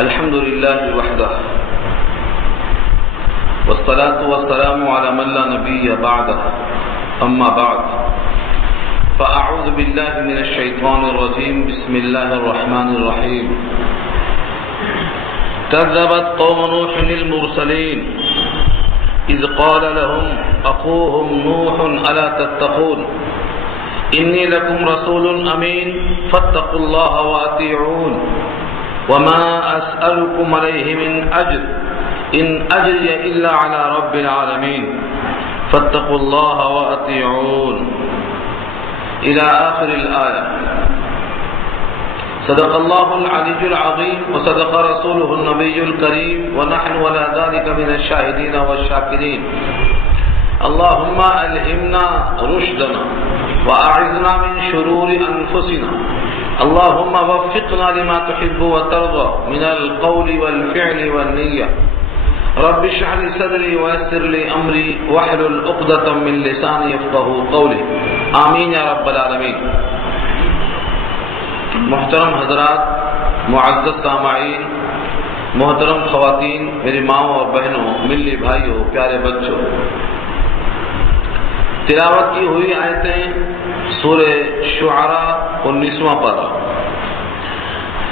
الحمد لله وحده والصلاة والسلام على من لا نبي بعده أما بعد فأعوذ بالله من الشيطان الرجيم بسم الله الرحمن الرحيم كذبت قوم نوح المرسلين إذ قال لهم أخوهم نوح ألا تتقون إني لكم رسول أمين فاتقوا الله وأطيعون وما أسألكم عليه من أجر إن أجري إلا على رب العالمين فاتقوا الله وأطيعون إلى آخر الآية. صدق الله العلي العظيم وصدق رسوله النبي الكريم ونحن على ذلك من الشاهدين والشاكرين. اللهم ألهمنا رشدنا وأعذنا من شرور أنفسنا. اللهم وفقنا لما تحب وترضى من القول والفعل والنية. رب اشرح لي صدري ويسر لي أمري واحلل عقدة من لساني يفقهوا قولي. آمین یا رب العالمین. محترم حضرات، معزز سامعین، محترم خواتین، میری ماؤں اور بہنوں، ملی بھائیوں، پیارے بچوں، تلاوت کی ہوئی آیتیں سورہ شعراء 19واں پارہ.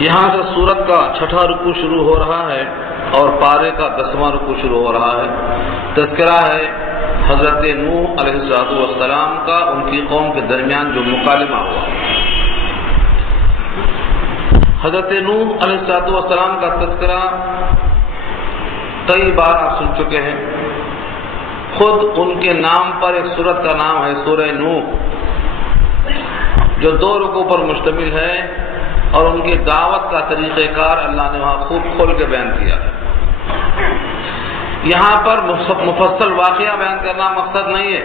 یہاں سے سورت کا 6واں رکوع شروع ہو رہا ہے اور پارے کا 10واں رکوع شروع ہو رہا ہے. تذکرہ ہے حضرت نوح علیہ السلام کا ان کی قوم کے درمیان جو مکالمہ ہوا. حضرت نوح علیہ السلام کا تذکرہ کئی بار آپ سن چکے ہیں. خود ان کے نام پر ایک سورت کا نام ہے سورہ نوح، جو 2 رکوع پر مشتمل ہے، اور ان کی دعوت کا طریقہ کار اللہ نے وہاں خوب کھول کے بیان کیا ہے. یہاں پر مفصل واقعہ بیان کرنا مقصد نہیں ہے،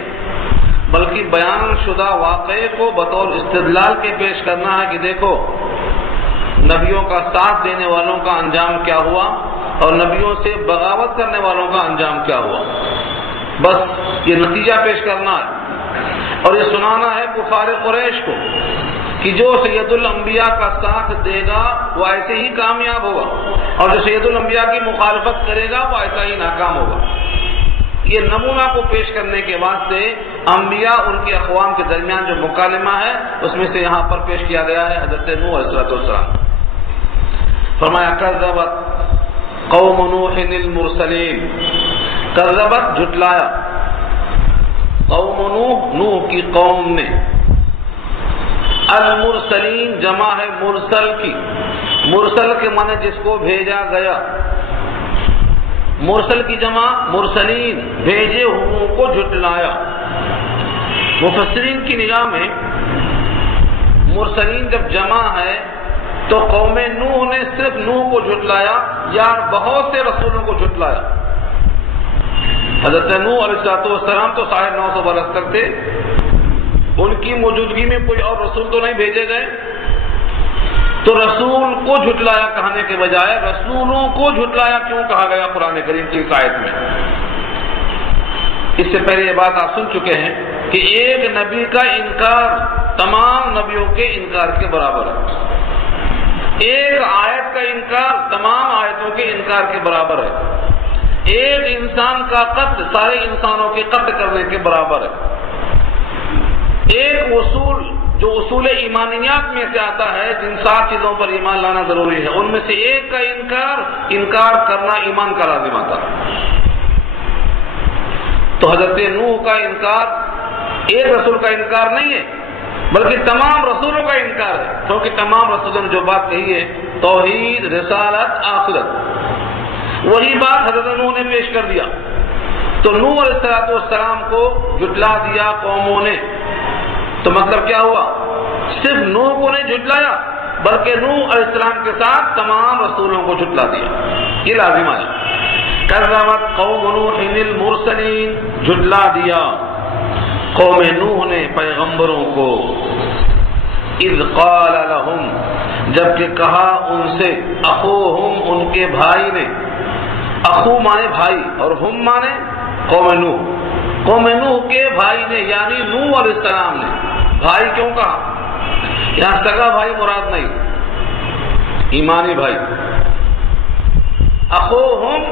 بلکہ بیان شدہ واقعے کو بطور استدلال کے پیش کرنا ہے کہ دیکھو نبیوں کا ساتھ دینے والوں کا انجام کیا ہوا اور نبیوں سے بغاوت کرنے والوں کا انجام کیا ہوا. بس یہ نتیجہ پیش کرنا ہے اور یہ سنانا ہے کفار قریش کو کہ جو سید الانبیاء کا ساتھ دے گا وہ ایسے ہی کامیاب ہوگا، اور جو سید الانبیاء کی مخالفت کرے گا وہ ایسا ہی ناکام ہوگا. یہ نمونہ کو پیش کرنے کے واسطے انبیاء ان کے اقوام کے درمیان جو مکالمہ ہے اس میں سے یہاں پر پیش کیا گیا ہے حضرت نوح علیہ السلام. فرمایا کذبت قوم نوح المرسلین. کذبت جھٹلایا، قوم نوح کی قوم نے. المرسلین جمع ہے مرسل کی. مرسل کے معنی جس کو بھیجا گیا. مرسل کی جمع مرسلین، بھیجے ہوئوں کو جھٹلایا. مفسرین کی نگاہ میں مرسلین جب جمع ہے تو قوم نوح نے صرف نوح کو جھٹلایا یا بہت سے رسولوں کو جھٹلایا؟ حضرت نوح علیہ السلام تو 950 برس تک تھے، ان کی موجودگی میں کوئی اور رسول تو نہیں بھیجے گئے، تو رسول کو جھٹلایا کہنے کے بجائے رسولوں کو جھٹلایا کیوں کہا گیا قرآن کریم کی آیت میں؟ اس سے پہلے یہ بات آپ سن چکے ہیں کہ ایک نبی کا انکار تمام نبیوں کے انکار کے برابر ہے. ایک آیت کا انکار تمام آیتوں کے انکار کے برابر ہے. ایک انسان کا قتل سارے انسانوں کے قتل کرنے کے برابر ہے. ایک اصول جو اصول ایمانیات میں سے آتا ہے، جن 7 چیزوں پر ایمان لانا ضروری ہے، ان میں سے ایک کا انکار کرنا ایمان کا لازم آتا ہے. تو حضرت نوح کا انکار ایک رسول کا انکار نہیں ہے، بلکہ تمام رسولوں کا انکار ہے، کیونکہ تمام رسولوں نے جو بات کہی ہے توحید، رسالت، آخرت، وہی بات حضرت نوح نے پیش کر دیا. تو نوح علیہ السلام کو جھٹلا دیا قوموں نے. تو مطلب کیا ہوا؟ صرف نوح کو نہیں جھٹلایا بلکہ نوح علیہ السلام کے ساتھ تمام رسولوں کو جھٹلا دیا. یہ لازم آیا. کذبت قوم نوح المرسلین، جھٹلا دیا قوم نوح نے پیغمبروں کو. اذ قال لهم، جبکہ کہا ان سے، اخوہم ان کے بھائی نے. اخو مانے بھائی اور ہم مانے قوم نوح. قوم نوح کے بھائی نے یعنی نوح علیہ السلام نے. بھائی کیوں کہا؟ یہاں سگا بھائی مراد نہیں، ایمانی بھائی. اخوہم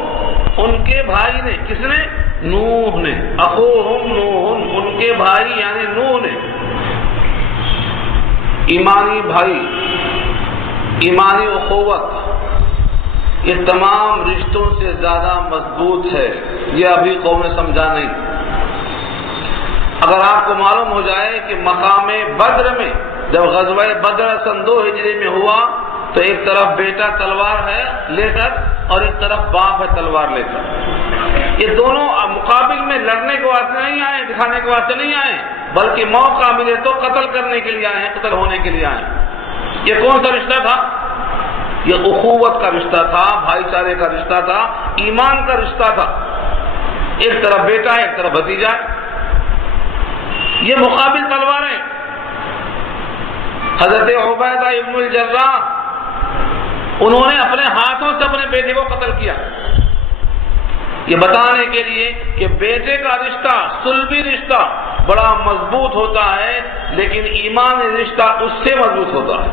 ان کے بھائی نے، کس نے؟ نوح نے. اخوہم نوح ان کے بھائی یعنی نوح نے. ایمانی بھائی، ایمانی اخوت یہ تمام رشتوں سے زیادہ مضبوط ہے. یہ ابھی قوم نے سمجھا نہیں. اگر آپ کو معلوم ہو جائے کہ مقام بدر میں جب غزوہ بدر سن 2 ہجری میں ہوا تو ایک طرف بیٹا تلوار ہے لے کر اور ایک طرف باپ ہے تلوار لے کر. یہ دونوں مقابل میں لڑنے کے واسطے نہیں آئے، دکھانے کے واسطے نہیں آئے، بلکہ موقع ملے تو قتل کرنے کے لیے آئے ہیں، قتل ہونے کے لیے آئے ہیں. یہ کون سا رشتہ تھا؟ یہ اخوت کا رشتہ تھا، بھائی چارے کا رشتہ تھا، ایمان کا رشتہ تھا. ایک طرف بیٹا ہے، ایک طرف بھتیجا ہے. یہ مقابل تلواریں. حضرت عبیدہ ابن الجراح انہوں نے اپنے ہاتھوں سے اپنے بیٹے کو قتل کیا، یہ بتانے کے لیے کہ بیٹے کا رشتہ، صلبی رشتہ بڑا مضبوط ہوتا ہے، لیکن ایمانی رشتہ اس سے مضبوط ہوتا ہے.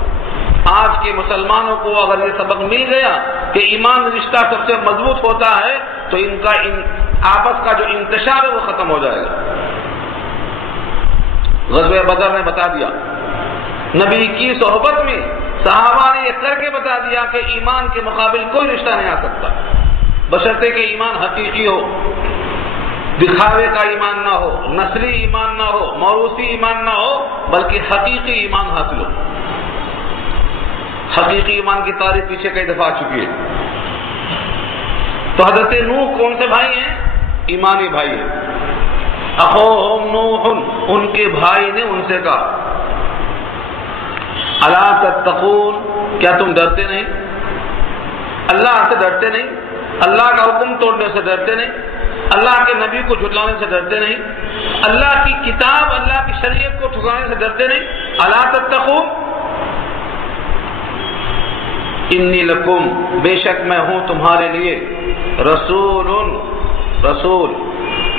آج کے مسلمانوں کو اگر یہ سبق مل گیا کہ ایمان رشتہ سب سے مضبوط ہوتا ہے تو ان کا آپس کا جو انتشار ہے وہ ختم ہو جائے گا. غزوہ بدر نے بتا دیا، نبی کی صحبت میں صحابہ نے یہ کر کے بتا دیا کہ ایمان کے مقابل کوئی رشتہ نہیں آ سکتا، بشرطے کہ ایمان حقیقی ہو، دکھاوے کا ایمان نہ ہو، نسلی ایمان نہ ہو، موروثی ایمان نہ ہو، بلکہ حقیقی ایمان حاصل ہو. حقیقی ایمان کی تعریف پیچھے کئی دفعہ آ چکی ہے. تو حضرت نوح کون سے بھائی ہیں؟ ایمانی بھائی ہیں. اخوہم نوح ان کے بھائی نے ان سے کہا الا تتقون کیا تم ڈرتے نہیں؟ اللہ سے ڈرتے نہیں؟ اللہ کا حکم توڑنے سے ڈرتے نہیں؟ اللہ کے نبی کو جھٹلانے سے ڈرتے نہیں؟ اللہ کی کتاب، اللہ کی شریعت کو ٹھکرانے سے ڈرتے نہیں؟ الا تتقون انی لکم بے شک میں ہوں تمہارے لیے رسول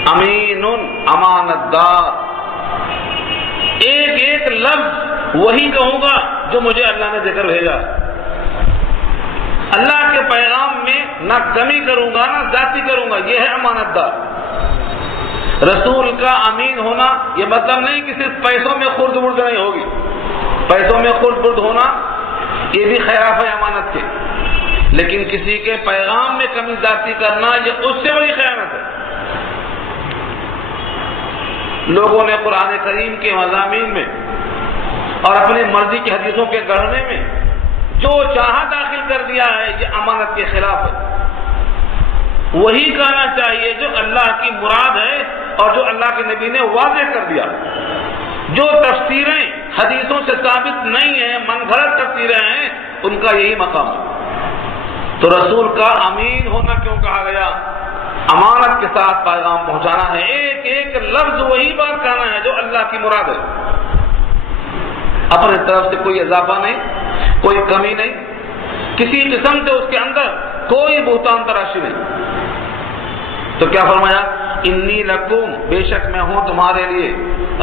امین امانت دار. ایک ایک لفظ وہی کہوں گا جو مجھے اللہ نے دے کر بھیجا. اللہ کے پیغام میں نہ کمی کروں گا نہ زیادتی کروں گا. یہ ہے امانت دار. رسول کا امین ہونا یہ مطلب نہیں کہ صرف پیسوں میں خرد برد نہیں ہوگی. پیسوں میں خرد برد ہونا یہ بھی خلاف ہے امانت کے، لیکن کسی کے پیغام میں کمی زیادتی کرنا یہ اس سے بڑی خیانت ہے. لوگوں نے قرآن کریم کے مضامین میں اور اپنی مرضی کی حدیثوں کے گڑھنے میں جو چاہا داخل کر دیا ہے، یہ امانت کے خلاف ہے. وہی کہنا چاہیے جو اللہ کی مراد ہے اور جو اللہ کے نبی نے واضح کر دیا. جو تفسیریں حدیثوں سے ثابت نہیں ہیں، من گھڑت تفسیریں ہیں، ان کا یہی مقام ہے. تو رسول کا امین ہونا کیوں کہا گیا؟ امانت کے ساتھ پیغام پہنچانا ہے. ایک ایک لفظ وہی بات کہنا ہے جو اللہ کی مراد ہے. اپنے طرف سے کوئی اضافہ نہیں، کوئی کمی نہیں، کسی قسم سے اس کے اندر کوئی بہتان تراشی نہیں. تو کیا فرمایا؟ انی لکم بے شک میں ہوں تمہارے لیے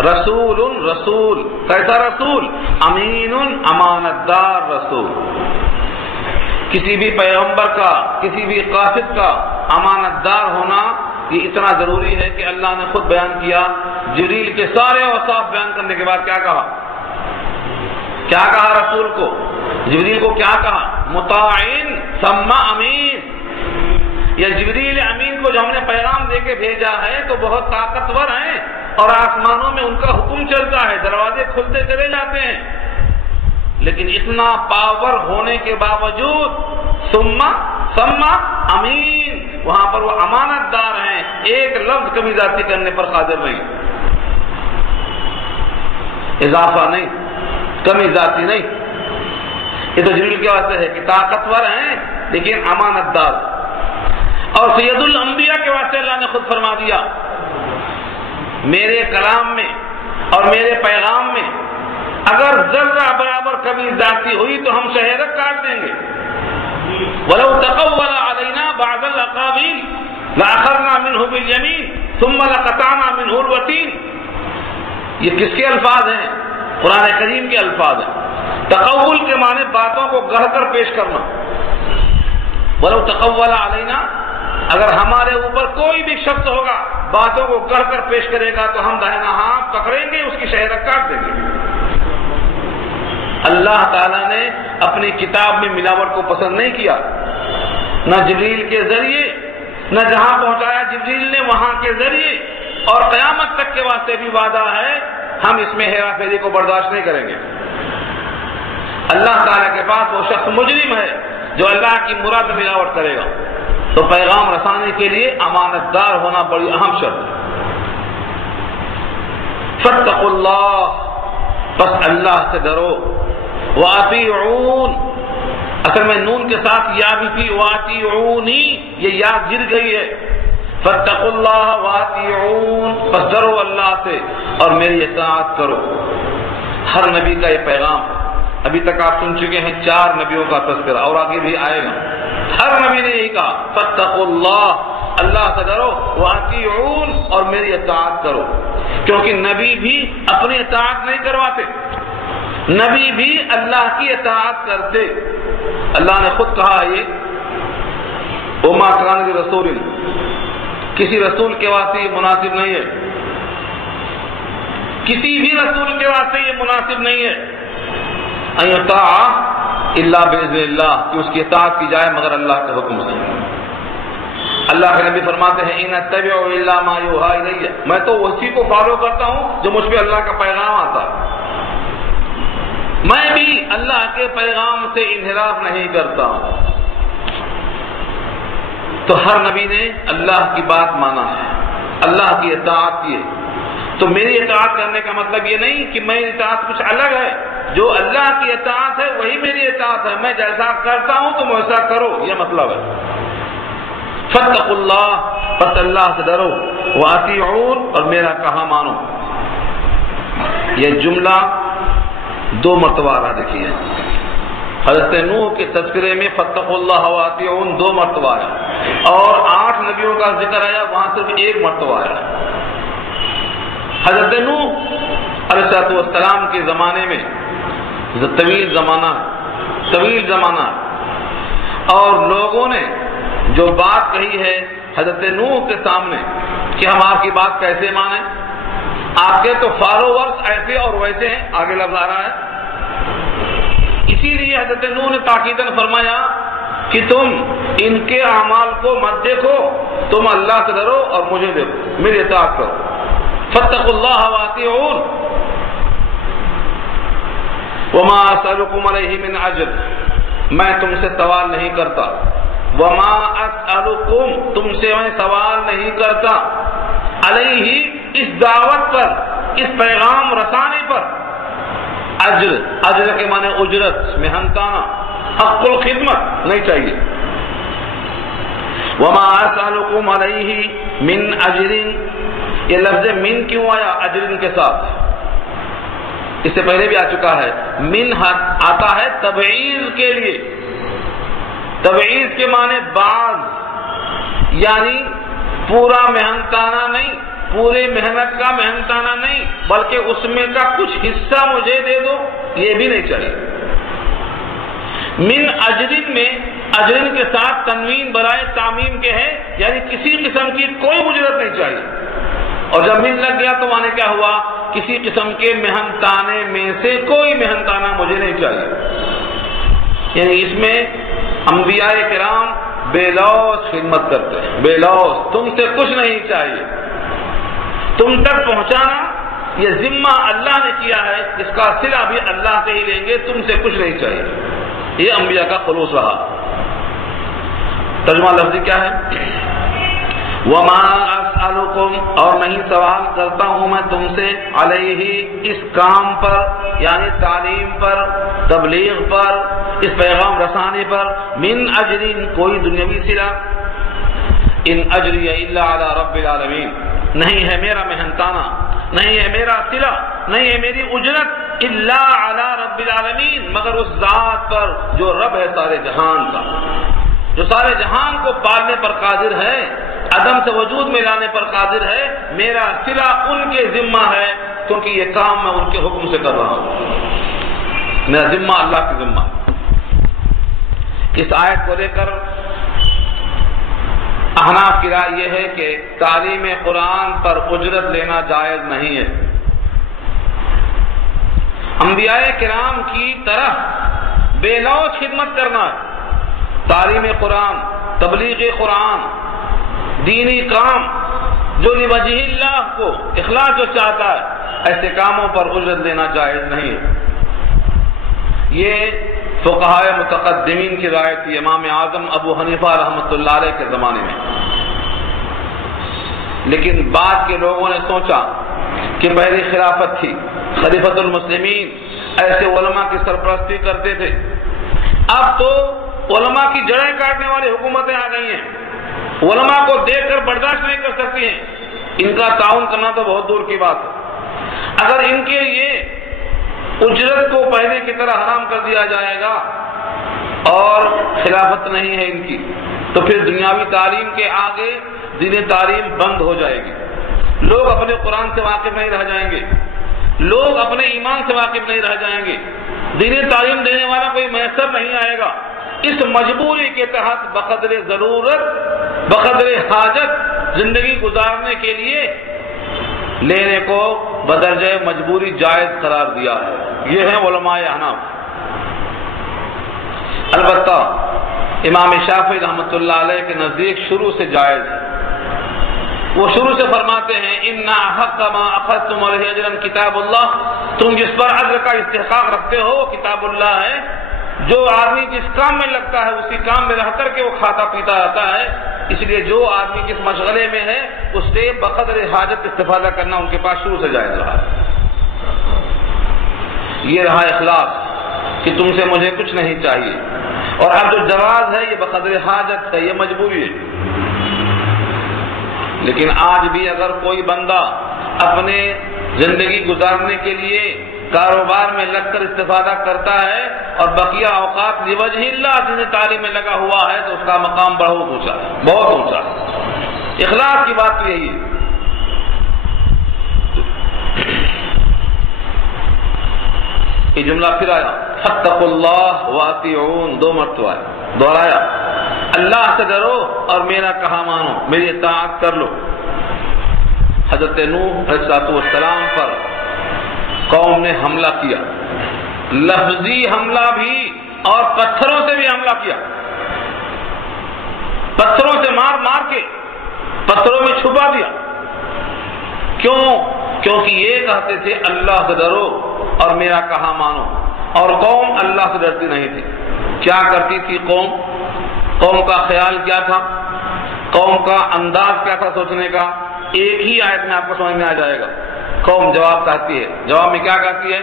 رسول. کیسا رسول؟ امین امانت دار رسول. کسی بھی پیغمبر کا، کسی بھی قاصد کا امانت دار ہونا یہ اتنا ضروری ہے کہ اللہ نے خود بیان کیا. جبریل کے سارے اوصاف بیان کرنے کے بعد کیا کہا رسول کو؟ جبریل کو کیا کہا؟ مطاعن ثم امین. یا جبریل امین کو جو ہم نے پیغام دے کے بھیجا ہے تو بہت طاقتور ہیں اور آسمانوں میں ان کا حکم چلتا ہے، دروازے کھلتے چلے جاتے ہیں، لیکن اتنا پاور ہونے کے باوجود ثم امین، وہاں پر وہ امانت دار ہیں. ایک لفظ کمی زیادتی کرنے پر قادر نہیں، اضافہ نہیں، کمی زیادتی نہیں. یہ تو جبریل کے واسطے ہے کہ طاقتور ہیں لیکن امانت دار. اور سید الانبیاء کے واسطے اللہ نے خود فرما دیا میرے کلام میں اور میرے پیغام میں اگر ذرہ برابر کمی زیادتی ہوئی تو ہم شہرت کاٹ دیں گے. وَلَوْ تَقَوَّلَ عَلَيْنَا بَعْضَ الْأَقَاوِيلِ لَأَخَذْنَا مِنْهُ بِالْيَمِينِ ثُمَّ لَقَطَعْنَا مِنْهُ الْوَتِينَ. یہ کس کے الفاظ ہیں؟ قرآن کریم کے الفاظ ہیں. تقول کے معنی باتوں کو گڑھ کر پیش کرنا. ولو تقول علینا، اگر ہمارے اوپر کوئی بھی شخص ہوگا باتوں کو کر کر پیش کرے گا تو ہم داہنا ہاتھ پکڑیں گے، اس کی شہرت کاٹ دیں گے۔ اللہ تعالیٰ نے اپنی کتاب میں ملاوٹ کو پسند نہیں کیا، نہ جبریل کے ذریعے، نہ جہاں پہنچایا جبریل نے وہاں کے ذریعے، اور قیامت تک کے واسطے بھی وعدہ ہے ہم اس میں ہیرا پھیری کو برداشت نہیں کریں گے۔ اللہ تعالیٰ کے پاس وہ شخص مجرم ہے جو اللہ کی مراد میں ملاوٹ کرے گا، تو پیغام رسانے کے لیے امانت دار ہونا بڑی اہم شرط ہے۔ فاتقوا اللہ، بس اللہ سے ڈرو، واطیعون، اصل میں نون کے ساتھ یا بھی تھی، واطیعونی، یہ یا گر گئی ہے۔ فاتقوا اللہ واطیعون، بس ڈرو اللہ سے اور میری اطاعت کرو۔ ہر نبی کا یہ پیغام، ابھی تک آپ سن چکے ہیں 4 نبیوں کا تذکرہ اور آگے بھی آئے گا۔ ہر نبی نے یہی کہا فاتقوا اللہ، اللہ سے ڈرو، واطیعون، اور میری اطاعت کرو، کیونکہ نبی بھی اپنی اطاعت نہیں کرواتے، نبی بھی اللہ کی اطاعت کرتے۔ اللہ نے خود کہا ہے یہ وما کان لرسول، کسی رسول کے واسطے یہ مناسب نہیں ہے، کسی بھی رسول کے واسطے یہ مناسب نہیں ہے ان یطاع الا باذن اللہ، کہ اس کی اطاعت کی جائے مگر اللہ کے حکم سے۔ اللہ کے نبی فرماتے ہیں ان اتبع الا ما یوحى الی، میں تو اسی کو فالو کرتا ہوں جو مجھ پہ اللہ کا پیغام آتا ہے، میں بھی اللہ کے پیغام سے انحراف نہیں کرتا ہوں۔ تو ہر نبی نے اللہ کی بات مانا ہے، اللہ کی اطاعت کی ہے۔ تو میری اطاعت کرنے کا مطلب یہ نہیں کہ میری اطاعت کچھ الگ ہے، جو اللہ کی اطاعت ہے وہی میری اطاعت ہے، میں جیسا کرتا ہوں تم ویسا کرو، یہ مطلب ہے۔ فاتقوا اللہ، بس اللہ سے ڈرو، واطیعون، اور میرا کہا مانو۔ یہ جملہ 2 مرتبہ آ رہا، دیکھیے حضرت نوح کے تذکرے میں فاتقوا اللہ واطیعون 2 مرتبہ آیا، اور 8 نبیوں کا ذکر آیا، وہاں صرف 1 مرتبہ آیا۔ حضرت نوح علیہ السلام کے زمانے میں طویل زمانہ اور لوگوں نے جو بات کہی ہے حضرت نوح کے سامنے کہ ہم آپ کی بات کیسے مانیں، آپ کے تو فالوورز ایسے اور ویسے ہیں، آگے لفظ آ رہا ہے۔ اسی لیے حضرت نوح نے تاکیداً فرمایا کہ تم ان کے اعمال کو مت دیکھو، تم اللہ سے ڈرو اور مجھے دیکھو، میری اطاعت کرو۔ فاتقوا اللہ واطیعون وما اسألکم علیہ من اجر، میں تم سے سوال نہیں کرتا، وما اسألکم، تم سے میں سوال نہیں کرتا، علیہ، اس دعوت پر، اس پیغام رسانے پر، اجر کے معنی اجرت، محنتانہ، حق الخدمت نہیں چاہیے۔ وما اسألکم علیہ من اجر، یہ لفظ من کیوں آیا اجر کے ساتھ؟ اس سے پہلے بھی آ چکا ہے، من آتا ہے تبعیض کے لیے، تبعیض کے معنی بعض، یعنی پورا محنتانہ نہیں، پورے محنت کا محنتانہ نہیں، بلکہ اس میں کا کچھ حصہ مجھے دے دو، یہ بھی نہیں چاہیے۔ من اجرن میں اجرن کے ساتھ تنوین برائے تعمیم کے ہے، یعنی کسی قسم کی کوئی اجرت نہیں چاہیے، اور جب من لگ گیا تو معنی کیا ہوا؟ کسی قسم کے محنتانے میں سے کوئی محنتانہ مجھے نہیں چاہیے۔ یعنی اس میں انبیاء کرام بے لوث خدمت کرتے ہیں، بے لوث، تم سے کچھ نہیں چاہیے، تم تک پہنچانا یہ ذمہ اللہ نے کیا ہے، اس کا صلہ بھی اللہ سے ہی لیں گے، تم سے کچھ نہیں چاہیے۔ یہ انبیاء کا خلوص رہا۔ ترجمہ لفظی کیا ہے؟ وما اسألکم، اور نہیں سوال کرتا ہوں میں تم سے، علیہ، اس کام پر، یعنی تعلیم پر، تبلیغ پر، اس پیغام رسانے پر، من اجرین، کوئی دنیاوی صلہ، ان اجری الا علی رب العالمین، نہیں ہے میرا محنتانہ، نہیں ہے میرا صلہ، نہیں ہے میری اجرت، الا علی رب العالمین، مگر اس ذات پر جو رب ہے سارے جہان کا، جو سارے جہان کو پالنے پر قادر ہے، عدم سے وجود میں لانے پر قادر ہے، میرا صلہ ان کے ذمہ ہے، کیونکہ یہ کام میں ان کے حکم سے کر رہا ہوں، میرا ذمہ اللہ کی ذمہ۔ اس آیت کو لے کر احناف کی رائے یہ ہے کہ تعلیم قرآن پر اجرت لینا جائز نہیں ہے۔ انبیاء کرام کی طرح بے لوث خدمت کرنا ہے، تعلیم قرآن، تبلیغ قرآن، دینی کام جو لوجہ اللہ کو اخلاص جو چاہتا ہے، ایسے کاموں پر اجرت لینا جائز نہیں ہے۔ یہ فقہائے متقدمین کی رائے تھی، امام اعظم ابو حنیفہ رحمۃ اللہ علیہ کے زمانے میں۔ لیکن بعد کے لوگوں نے سوچا کہ پہلی خلافت تھی، خلیفۃ المسلمین ایسے علماء کی سرپرستی کرتے تھے، اب تو علماء کی جڑیں کاٹنے والی حکومتیں آ گئی ہیں، علماء کو دیکھ کر برداشت نہیں کر سکتی ہیں، ان کا تعاون کرنا تو بہت دور کی بات ہے۔ اگر ان کے یہ اجرت کو پہلے کی طرح حرام کر دیا جائے گا اور خلافت نہیں ہے ان کی، تو پھر دنیاوی تعلیم کے آگے دینی تعلیم بند ہو جائے گی، لوگ اپنے قرآن سے واقف نہیں رہ جائیں گے، لوگ اپنے ایمان سے واقف نہیں رہ جائیں گے، دینی تعلیم دینے والا کوئی میسر نہیں آئے گا۔ اس مجبوری کے تحت بقدر ضرورت، بقدر حاجت زندگی گزارنے کے لیے لینے کو بدرجہ مجبوری جائز قرار دیا ہے۔ یہ ہیں علماء احناف۔ البتہ امام شافعی رحمۃ اللہ علیہ کے نزدیک شروع سے جائز ہے، وہ شروع سے فرماتے ہیں ان حق ما اخذتم علیہ اجرا کتاب اللہ، تم جس پر اجر کا استحقاق رکھتے ہو کتاب اللہ ہے، جو آدمی جس کام میں لگتا ہے اسی کام میں رہ کر کے وہ کھاتا پیتا رہتا ہے، اس لیے جو آدمی جس مشغلے میں ہے اس سے بقدر حاجت استفادہ کرنا ان کے پاس شروع سے جائز رہا ہے۔ یہ رہا اخلاص کہ تم سے مجھے کچھ نہیں چاہیے، اور اب جو جواز ہے یہ بقدر حاجت ہے، یہ مجبوری ہے۔ لیکن آج بھی اگر کوئی بندہ اپنے زندگی گزارنے کے لیے کاروبار میں لگ کر استفادہ کرتا ہے اور بقیہ اوقات لوجہ اللہ دین تعلیم میں لگا ہوا ہے تو اس کا مقام بہت اونچا ہے، بہت اونچا ہے۔ اخلاص کی بات تو یہی ہے۔ یہ جملہ پھر آیا، فاتقوا اللہ واطیعون، 2 مرتبہ دوہرایا، اللہ سے ڈرو اور میرا کہا مانو، میری اطاعت کر لو۔ حضرت نوح علیہ السلام پر قوم نے حملہ کیا، لفظی حملہ بھی اور پتھروں سے بھی حملہ کیا، پتھروں سے مار مار کے پتھروں میں چھپا دیا۔ کیوں؟ کیونکہ یہ کہتے تھے اللہ سے ڈرو اور میرا کہا مانو، اور قوم اللہ سے ڈرتی نہیں تھی۔ کیا کرتی تھی قوم؟ قوم کا خیال کیا تھا، قوم کا انداز کیا تھا سوچنے کا؟ ایک ہی آیت میں آپ کو سمجھ میں آ جائے گا۔ قوم جواب کہتی ہے، جواب میں کیا کہتی ہے؟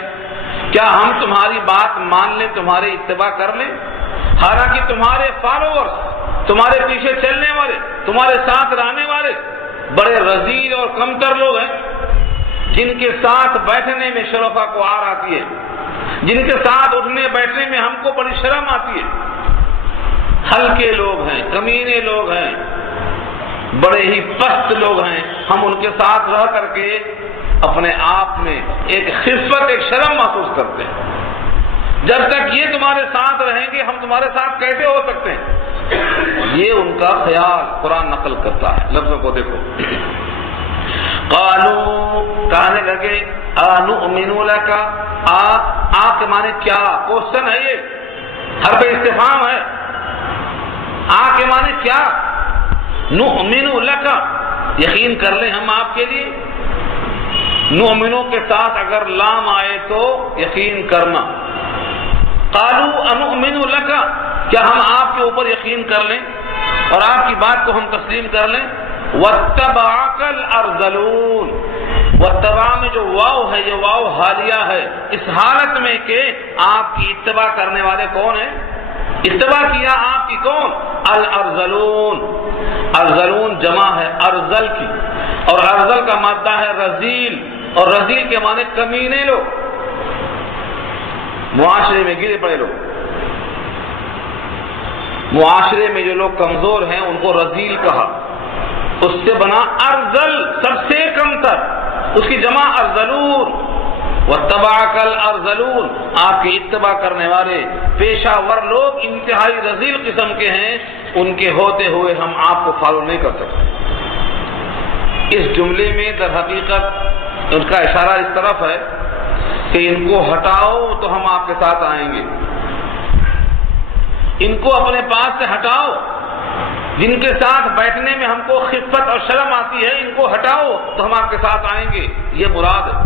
کیا ہم تمہاری بات مان لیں، تمہارے اتباع کر لیں؟ حالانکہ تمہارے فالوورز، تمہارے پیچھے چلنے والے، تمہارے ساتھ رہنے والے بڑے رذیل اور کمتر لوگ ہیں، جن کے ساتھ بیٹھنے میں شرفا کو آر آتی ہے، جن کے ساتھ اٹھنے بیٹھنے میں ہم کو بڑی شرم آتی ہے۔ ہلکے لوگ ہیں، کمینے لوگ ہیں، بڑے ہی پست لوگ ہیں، ہم ان کے ساتھ رہ کر کے اپنے آپ میں ایک خفت، ایک شرم محسوس کرتے ہیں۔ جب تک یہ تمہارے ساتھ رہیں گے ہم تمہارے ساتھ کیسے ہو سکتے ہیں؟ یہ ان کا خیال قرآن نقل کرتا ہے۔ لفظوں کو دیکھو، قالوا، کہنے لگے، انؤمن لک، آ کے معنی کیا؟ کوشچن ہے، یہ حرف استفہام ہے۔ آ کے معنی کیا؟ نؤمن لک، یقین کر لیں ہم آپ کے لیے۔ نؤمنوں کے ساتھ اگر لام آئے تو یقین کرنا۔ قالوا انؤمن لک، کیا ہم آپ کے اوپر یقین کر لیں اور آپ کی بات کو ہم تسلیم کر لیں؟ واتبعک الارذلون، واتبع میں جو واو ہے یہ واو حالیہ ہے، اس حالت میں کہ آپ کی اتباع کرنے والے کون ہیں؟ اتباع کیا آپ کی کون؟ الارذلون۔ ارذلون جمع ہے ارذل کی، اور ارذل کا مادہ ہے رذیل، اور رذیل کے معنی کمینے لوگ، معاشرے میں گرے پڑے لوگ، معاشرے میں جو لوگ کمزور ہیں ان کو رذیل کہا، اس سے بنا ارذل، سب سے کم تر، اس کی جمع ارذلون۔ واتبعک الارذلون، آپ کی اتباع کرنے والے پیشہ ور لوگ انتہائی رذیل قسم کے ہیں، ان کے ہوتے ہوئے ہم آپ کو فالو نہیں کر سکتے۔ اس جملے میں در حقیقت ان کا اشارہ اس طرف ہے کہ ان کو ہٹاؤ تو ہم آپ کے ساتھ آئیں گے، ان کو اپنے پاس سے ہٹاؤ، جن کے ساتھ بیٹھنے میں ہم کو خفت اور شرم آتی ہے ان کو ہٹاؤ تو ہم آپ کے ساتھ آئیں گے، یہ مراد ہے۔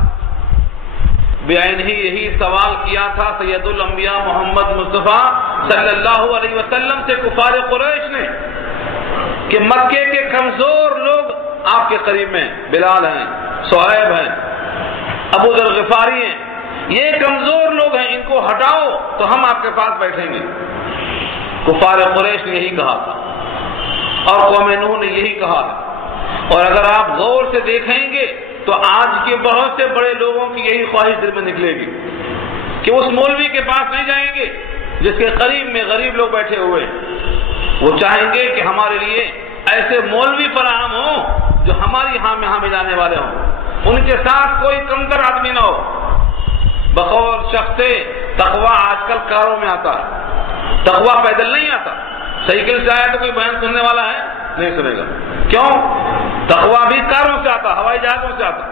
بعین ہی یہی سوال کیا تھا سید الانبیاء محمد مصطفیٰ صلی اللہ علیہ وسلم سے کفار قریش نے کہ مکے کے کمزور لوگ آپ کے قریب میں بلال ہیں، صہیب ہیں، ابو ذر غفاری ہیں، یہ کمزور لوگ ہیں، ان کو ہٹاؤ تو ہم آپ کے پاس بیٹھیں گے۔ کفار قریش نے یہی کہا تھا اور قوم نوح نے یہی کہا ہے، اور اگر آپ غور سے دیکھیں گے تو آج کے بہت سے بڑے لوگوں کی یہی خواہش دل میں نکلے گی کہ اس مولوی کے پاس نہیں جائیں گے جس کے قریب میں غریب لوگ بیٹھے ہوئے ہیں، وہ چاہیں گے کہ ہمارے لیے ایسے مولوی فراہم ہوں جو ہماری ہاں میں جانے والے ہوں، ان کے ساتھ کوئی کمتر آدمی نہ ہو۔ بقول شخص تقویٰ آج کل کاروں میں آتا ہے، تقویٰ پیدل نہیں آتا، سائیکل سے آیا تو کوئی بیان سننے والا ہے نہیں سنے گا، کیوں؟ تقویٰ بھی کاروں سے آتا، ہوائی جہازوں سے آتا،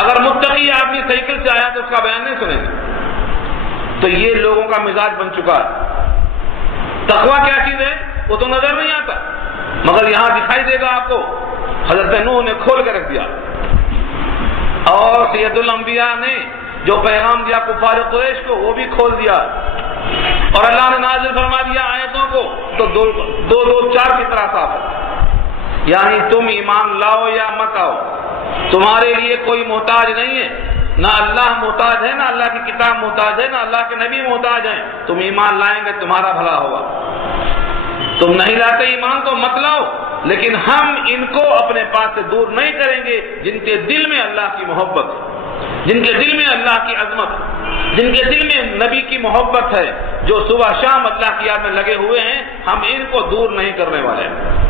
اگر متقی آدمی سائیکل سے آیا تو اس کا بیان نہیں سنے گا۔ تو یہ لوگوں کا مزاج بن چکا ہے۔ تقویٰ کیا چیز ہے وہ تو نظر نہیں آتا، مگر یہاں دکھائی دے گا آپ کو۔ حضرت نوح نے کھول کے رکھ دیا، اور سید الانبیاء نے جو پیغام دیا کفار قریش کو وہ بھی کھول دیا، اور اللہ نے نازل فرما دیا آیتوں کو تو دو چار کی طرح صاف ہے، یعنی تم ایمان لاؤ یا مت آؤ، تمہارے لیے کوئی محتاج نہیں ہے، نہ اللہ محتاج ہے، نہ اللہ کی کتاب محتاج ہے، نہ اللہ کے نبی محتاج ہیں۔ تم ایمان لائیں گے تمہارا بھلا ہوگا، تم نہیں لاتے ایمان تو مت لاؤ، لیکن ہم ان کو اپنے پاس سے دور نہیں کریں گے جن کے دل میں اللہ کی محبت ہے، جن کے دل میں اللہ کی عظمت ہے، جن کے دل میں نبی کی محبت ہے، جو صبح شام اللہ کی یاد میں لگے ہوئے ہیں، ہم ان کو دور نہیں کرنے والے ہیں۔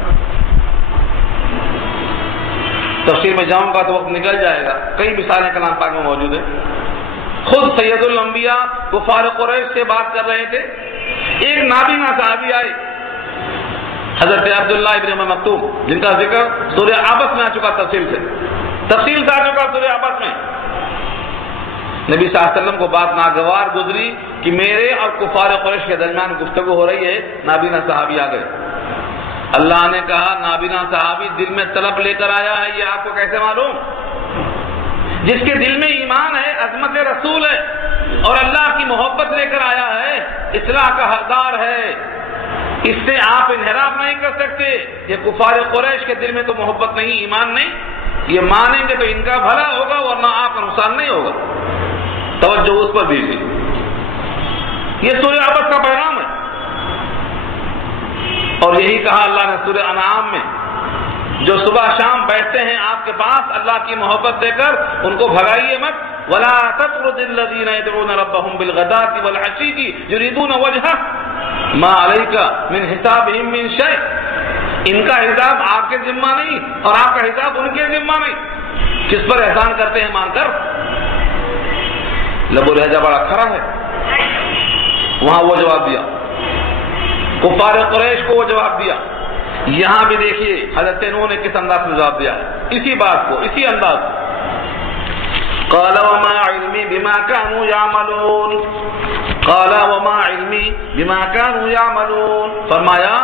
تفسیر میں جاؤں گا تو وقت نکل جائے گا، کئی مثالیں کلام پاک میں موجود ہیں۔ خود سید الانبیاء کفار قریش سے بات کر رہے تھے، ایک نابینا صحابی آئے حضرت عبداللہ ابن ام مکتوم، جن کا ذکر سورہ عبس میں آ چکا، تفصیل سے آ چکا سورہ عبس میں۔ نبی صلی اللہ علیہ وسلم کو بات ناگوار گزری کہ میرے اور کفار قریش کے درمیان گفتگو ہو رہی ہے، نابینا صحابی آ گئے۔ اللہ نے کہا نابینا صحابی دل میں طلب لے کر آیا ہے، یہ آپ کو کیسے معلوم؟ جس کے دل میں ایمان ہے، عظمت رسول ہے اور اللہ کی محبت لے کر آیا ہے، اصلاح کا حقدار ہے، اس سے آپ انحراف نہیں کر سکتے۔ یہ کفار قریش کے دل میں تو محبت نہیں، ایمان نہیں، یہ مانیں گے تو ان کا بھلا ہوگا ورنہ آپ کا نقصان نہیں ہوگا۔ توجہ اس پر دیجیے، یہ سورہ عبس کا پیغام ہے، اور یہی کہا اللہ نے سورہ انعام میں، جو صبح شام بیٹھتے ہیں آپ کے پاس اللہ کی محبت دے کر ان کو بھگائیے مت۔ وَلَا تَطْرُدِ الَّذِينَ يَدْعُونَ رَبَّهُمْ بِالْغَدَاةِ وَالْعَشِيِّ يُرِيدُونَ وَجْهَهُ مَا عَلَيْكَ مِنْ حِسَابِهِمْ مِنْ شَيْءٍ۔ ان کا حساب آپ کے ذمہ نہیں اور آپ کا حساب ان کے ذمہ نہیں، کس پر احسان کرتے ہیں مان کر؟ لب و لہجہ بڑا کھرا ہے، وہاں وہ جواب دیا، کفار قریش کو وہ جواب دیا۔ یہاں بھی دیکھیے حضرت نوح نے کس انداز میں جواب دیا، اسی بات کو، اسی انداز کو۔ قال وما علمی بما كانوا يعملون، قال وما علمی بما كانوا يعملون، فرمایا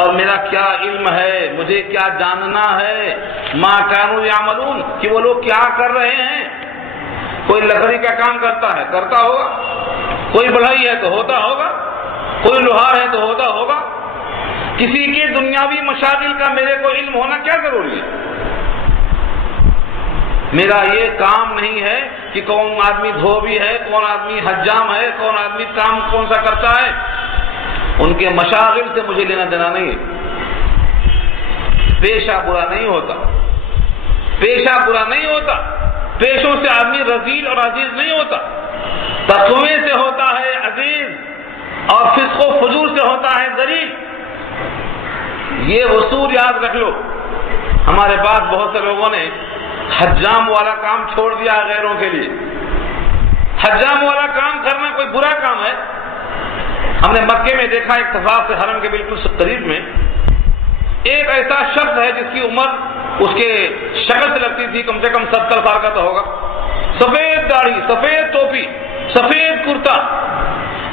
اور میرا کیا علم ہے، مجھے کیا جاننا ہے، ما كانوا يعملون، کہ وہ لوگ کیا کر رہے ہیں۔ کوئی لکڑی کا کام کرتا ہے، کرتا ہوگا، کوئی بڑھائی ہے تو ہوتا ہوگا، کوئی لوہار ہے تو ہوتا ہوگا، کسی کے دنیاوی مشاغل کا میرے کو علم ہونا کیا ضروری ہے؟ میرا یہ کام نہیں ہے کہ کون آدمی دھوبی ہے، کون آدمی حجام ہے، کون آدمی کام کون سا کرتا ہے، ان کے مشاغل سے مجھے لینا دینا نہیں ہے۔ پیشہ برا نہیں ہوتا، پیشہ برا نہیں ہوتا، پیشوں سے آدمی رذیل اور عزیز نہیں ہوتا، تقوی سے ہوتا ہے عزیز اور فسق و فجور سے ہوتا ہے ذلیل۔ یہ اصول یاد رکھ لو۔ ہمارے پاس بہت سے لوگوں نے حجام والا کام چھوڑ دیا غیروں کے لیے، حجام والا کام کرنا کوئی برا کام ہے؟ ہم نے مکے میں دیکھا اتفاق سے حرم کے بالکل قریب میں ایک ایسا شخص ہے جس کی عمر اس کے شکل سے لگتی تھی کم سے کم 70 سال کا تو ہوگا، سفید داڑھی، سفید ٹوپی، سفید کرتا،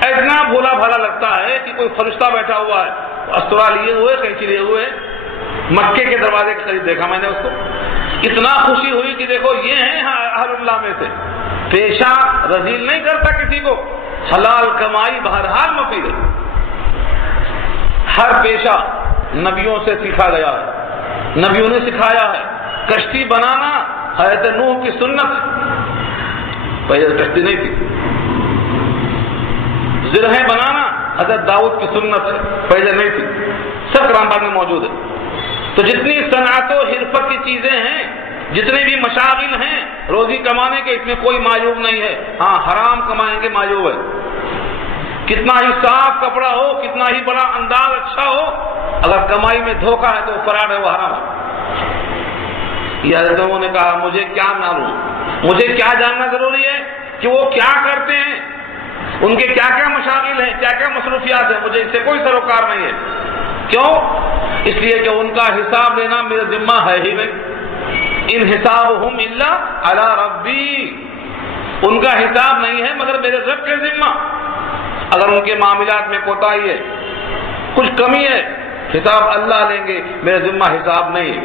اتنا بھولا بھالا لگتا ہے کہ کوئی فرشتہ بیٹھا ہوا ہے، استرا لیے ہوئے، قینچی لیے ہوئے، مکے کے دروازے کے قریب دیکھا میں نے اس کو، اتنا خوشی ہوئی کہ دیکھو یہ ہیں اہل اللہ میں سے، پیشہ رذیل نہیں کرتا کسی کو، حلال کمائی بہرحال مفید ہے، ہر پیشہ نبیوں سے سیکھا گیا ہے، نبیوں نے سکھایا ہے، کشتی بنانا حضرت نوح کی سنت، پہلے کشتی نہیں تھی، زرہیں بنانا حضرت داؤد کی سنت ہے، پہلے نہیں تھی، سب قرآن پاک میں موجود ہے۔ تو جتنی صنعت و حرفت کی چیزیں ہیں، جتنے بھی مشاغل ہیں روزی کمانے کے، اس میں کوئی معیوب نہیں ہے، ہاں حرام کمائیں گے معیوب ہے، کتنا ہی صاف کپڑا ہو، کتنا ہی بڑا انداز اچھا ہو، اگر کمائی میں دھوکہ ہے تو وہ فراڈ ہے، وہ حرام ہے۔ یہ حضرتوں نے کہا مجھے کیا معلوم، مجھے کیا جاننا ضروری ہے کہ وہ کیا کرتے ہیں، ان کے کیا کیا مشاغل ہیں، کیا کیا مصروفیات ہیں، مجھے اس سے کوئی سروکار نہیں ہے۔ کیوں؟ اس لیے کہ ان کا حساب لینا میرے ذمہ ہے ہی نہیں، ان حسابہم الا علی ربی، ان کا حساب نہیں ہے مگر میرے رب کے ذمہ، اگر ان کے معاملات میں کوتاہی ہے، کچھ کمی ہے، حساب اللہ لیں گے، میرے ذمہ حساب نہیں ہے۔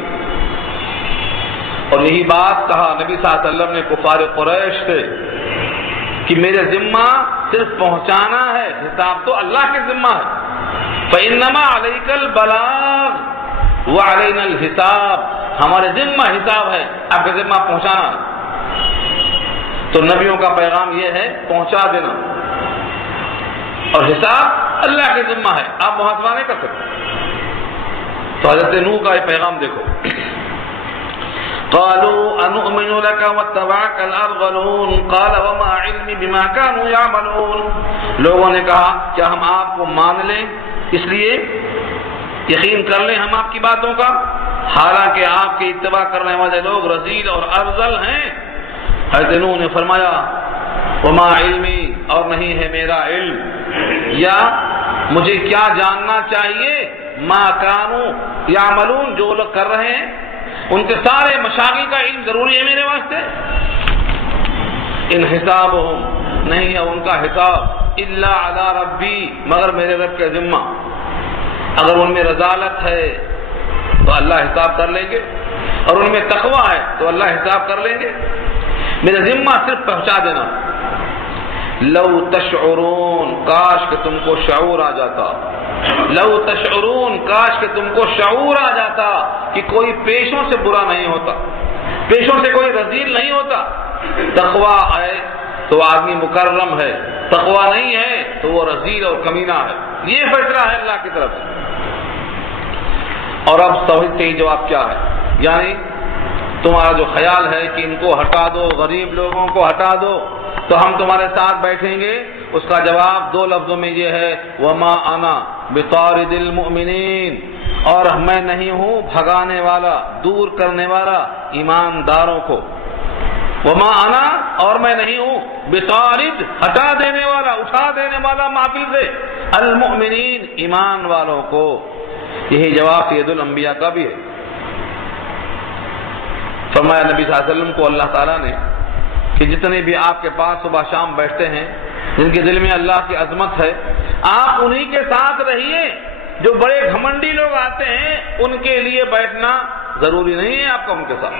اور یہی بات کہا نبی صلی اللہ علیہ وسلم نے کفار قریش سے کہ میرے ذمہ صرف پہنچانا ہے، حساب تو اللہ کے ذمہ ہے، فَإِنَّمَا عَلَيْكَ الْبَلَاغُ وَعَلَيْنَا الْحِسَابُ، ہمارے ذمہ حساب ہے، آپ کے ذمہ پہنچانا ہے۔ تو نبیوں کا پیغام یہ ہے پہنچا دینا، اور حساب اللہ کے ذمہ ہے، آپ محاسبہ نہیں کر سکتے۔ تو حضرت نوح کا یہ پیغام دیکھو، قالوا انؤمن لك واتبعك الارذلون قال وما علمي بما كانوا يعملون، لوگوں نے کہا کیا ہم آپ کو مان لیں، اس لیے یقین کر لیں ہم آپ کی باتوں کا، حالانکہ آپ کے اتباع کرنے والے لوگ رذیل اور ارذل ہیں۔ حضرت نوح نے فرمایا وما علمی، اور نہیں ہے میرا علم، یا مجھے کیا جاننا چاہیے، ما کانوا یعملون، جو لوگ کر رہے ہیں ان کے سارے مشاغل کا علم ضروری ہے میرے واسطے، ان حسابہم، نہیں ہے ان کا حساب، الا علی ربی، مگر میرے رب کے ذمہ، اگر ان میں رذالت ہے تو اللہ حساب کر لیں گے، اور ان میں تقوی ہے تو اللہ حساب کر لیں گے، میرے ذمہ صرف پہنچا دینا۔ لو تشعرون، کاش کہ تم کو شعور آ جاتا، لو تشعرون، کاش کہ تم کو شعور آ جاتا کہ کوئی پیشوں سے برا نہیں ہوتا، پیشوں سے کوئی رذیل نہیں ہوتا، تقوی ہے تو آدمی مکرم ہے، تقوی نہیں ہے تو وہ رذیل اور کمینہ ہے، یہ فیصلہ ہے اللہ کی طرف سے۔ اور اب توحید کا جواب کیا ہے، یعنی تمہارا جو خیال ہے کہ ان کو ہٹا دو، غریب لوگوں کو ہٹا دو تو ہم تمہارے ساتھ بیٹھیں گے، اس کا جواب دو لفظوں میں یہ ہے وما انا بطارد المؤمنین، اور میں نہیں ہوں بھگانے والا، دور کرنے والا ایمانداروں کو، وما انا، اور میں نہیں ہوں بطارد، ہٹا دینے والا، اٹھا دینے والا محفل سے، المؤمنین، ایمان والوں کو۔ یہی جواب سید الانبیاء کا بھی ہے۔ فرمایا نبی صلی اللہ علیہ وسلم کو اللہ تعالیٰ نے کہ جتنے بھی آپ کے پاس صبح شام بیٹھتے ہیں، جن کے دل میں اللہ کی عظمت ہے، آپ انہی کے ساتھ رہیے، جو بڑے گھمنڈی لوگ آتے ہیں ان کے لیے بیٹھنا ضروری نہیں ہے آپ کا ان کے ساتھ،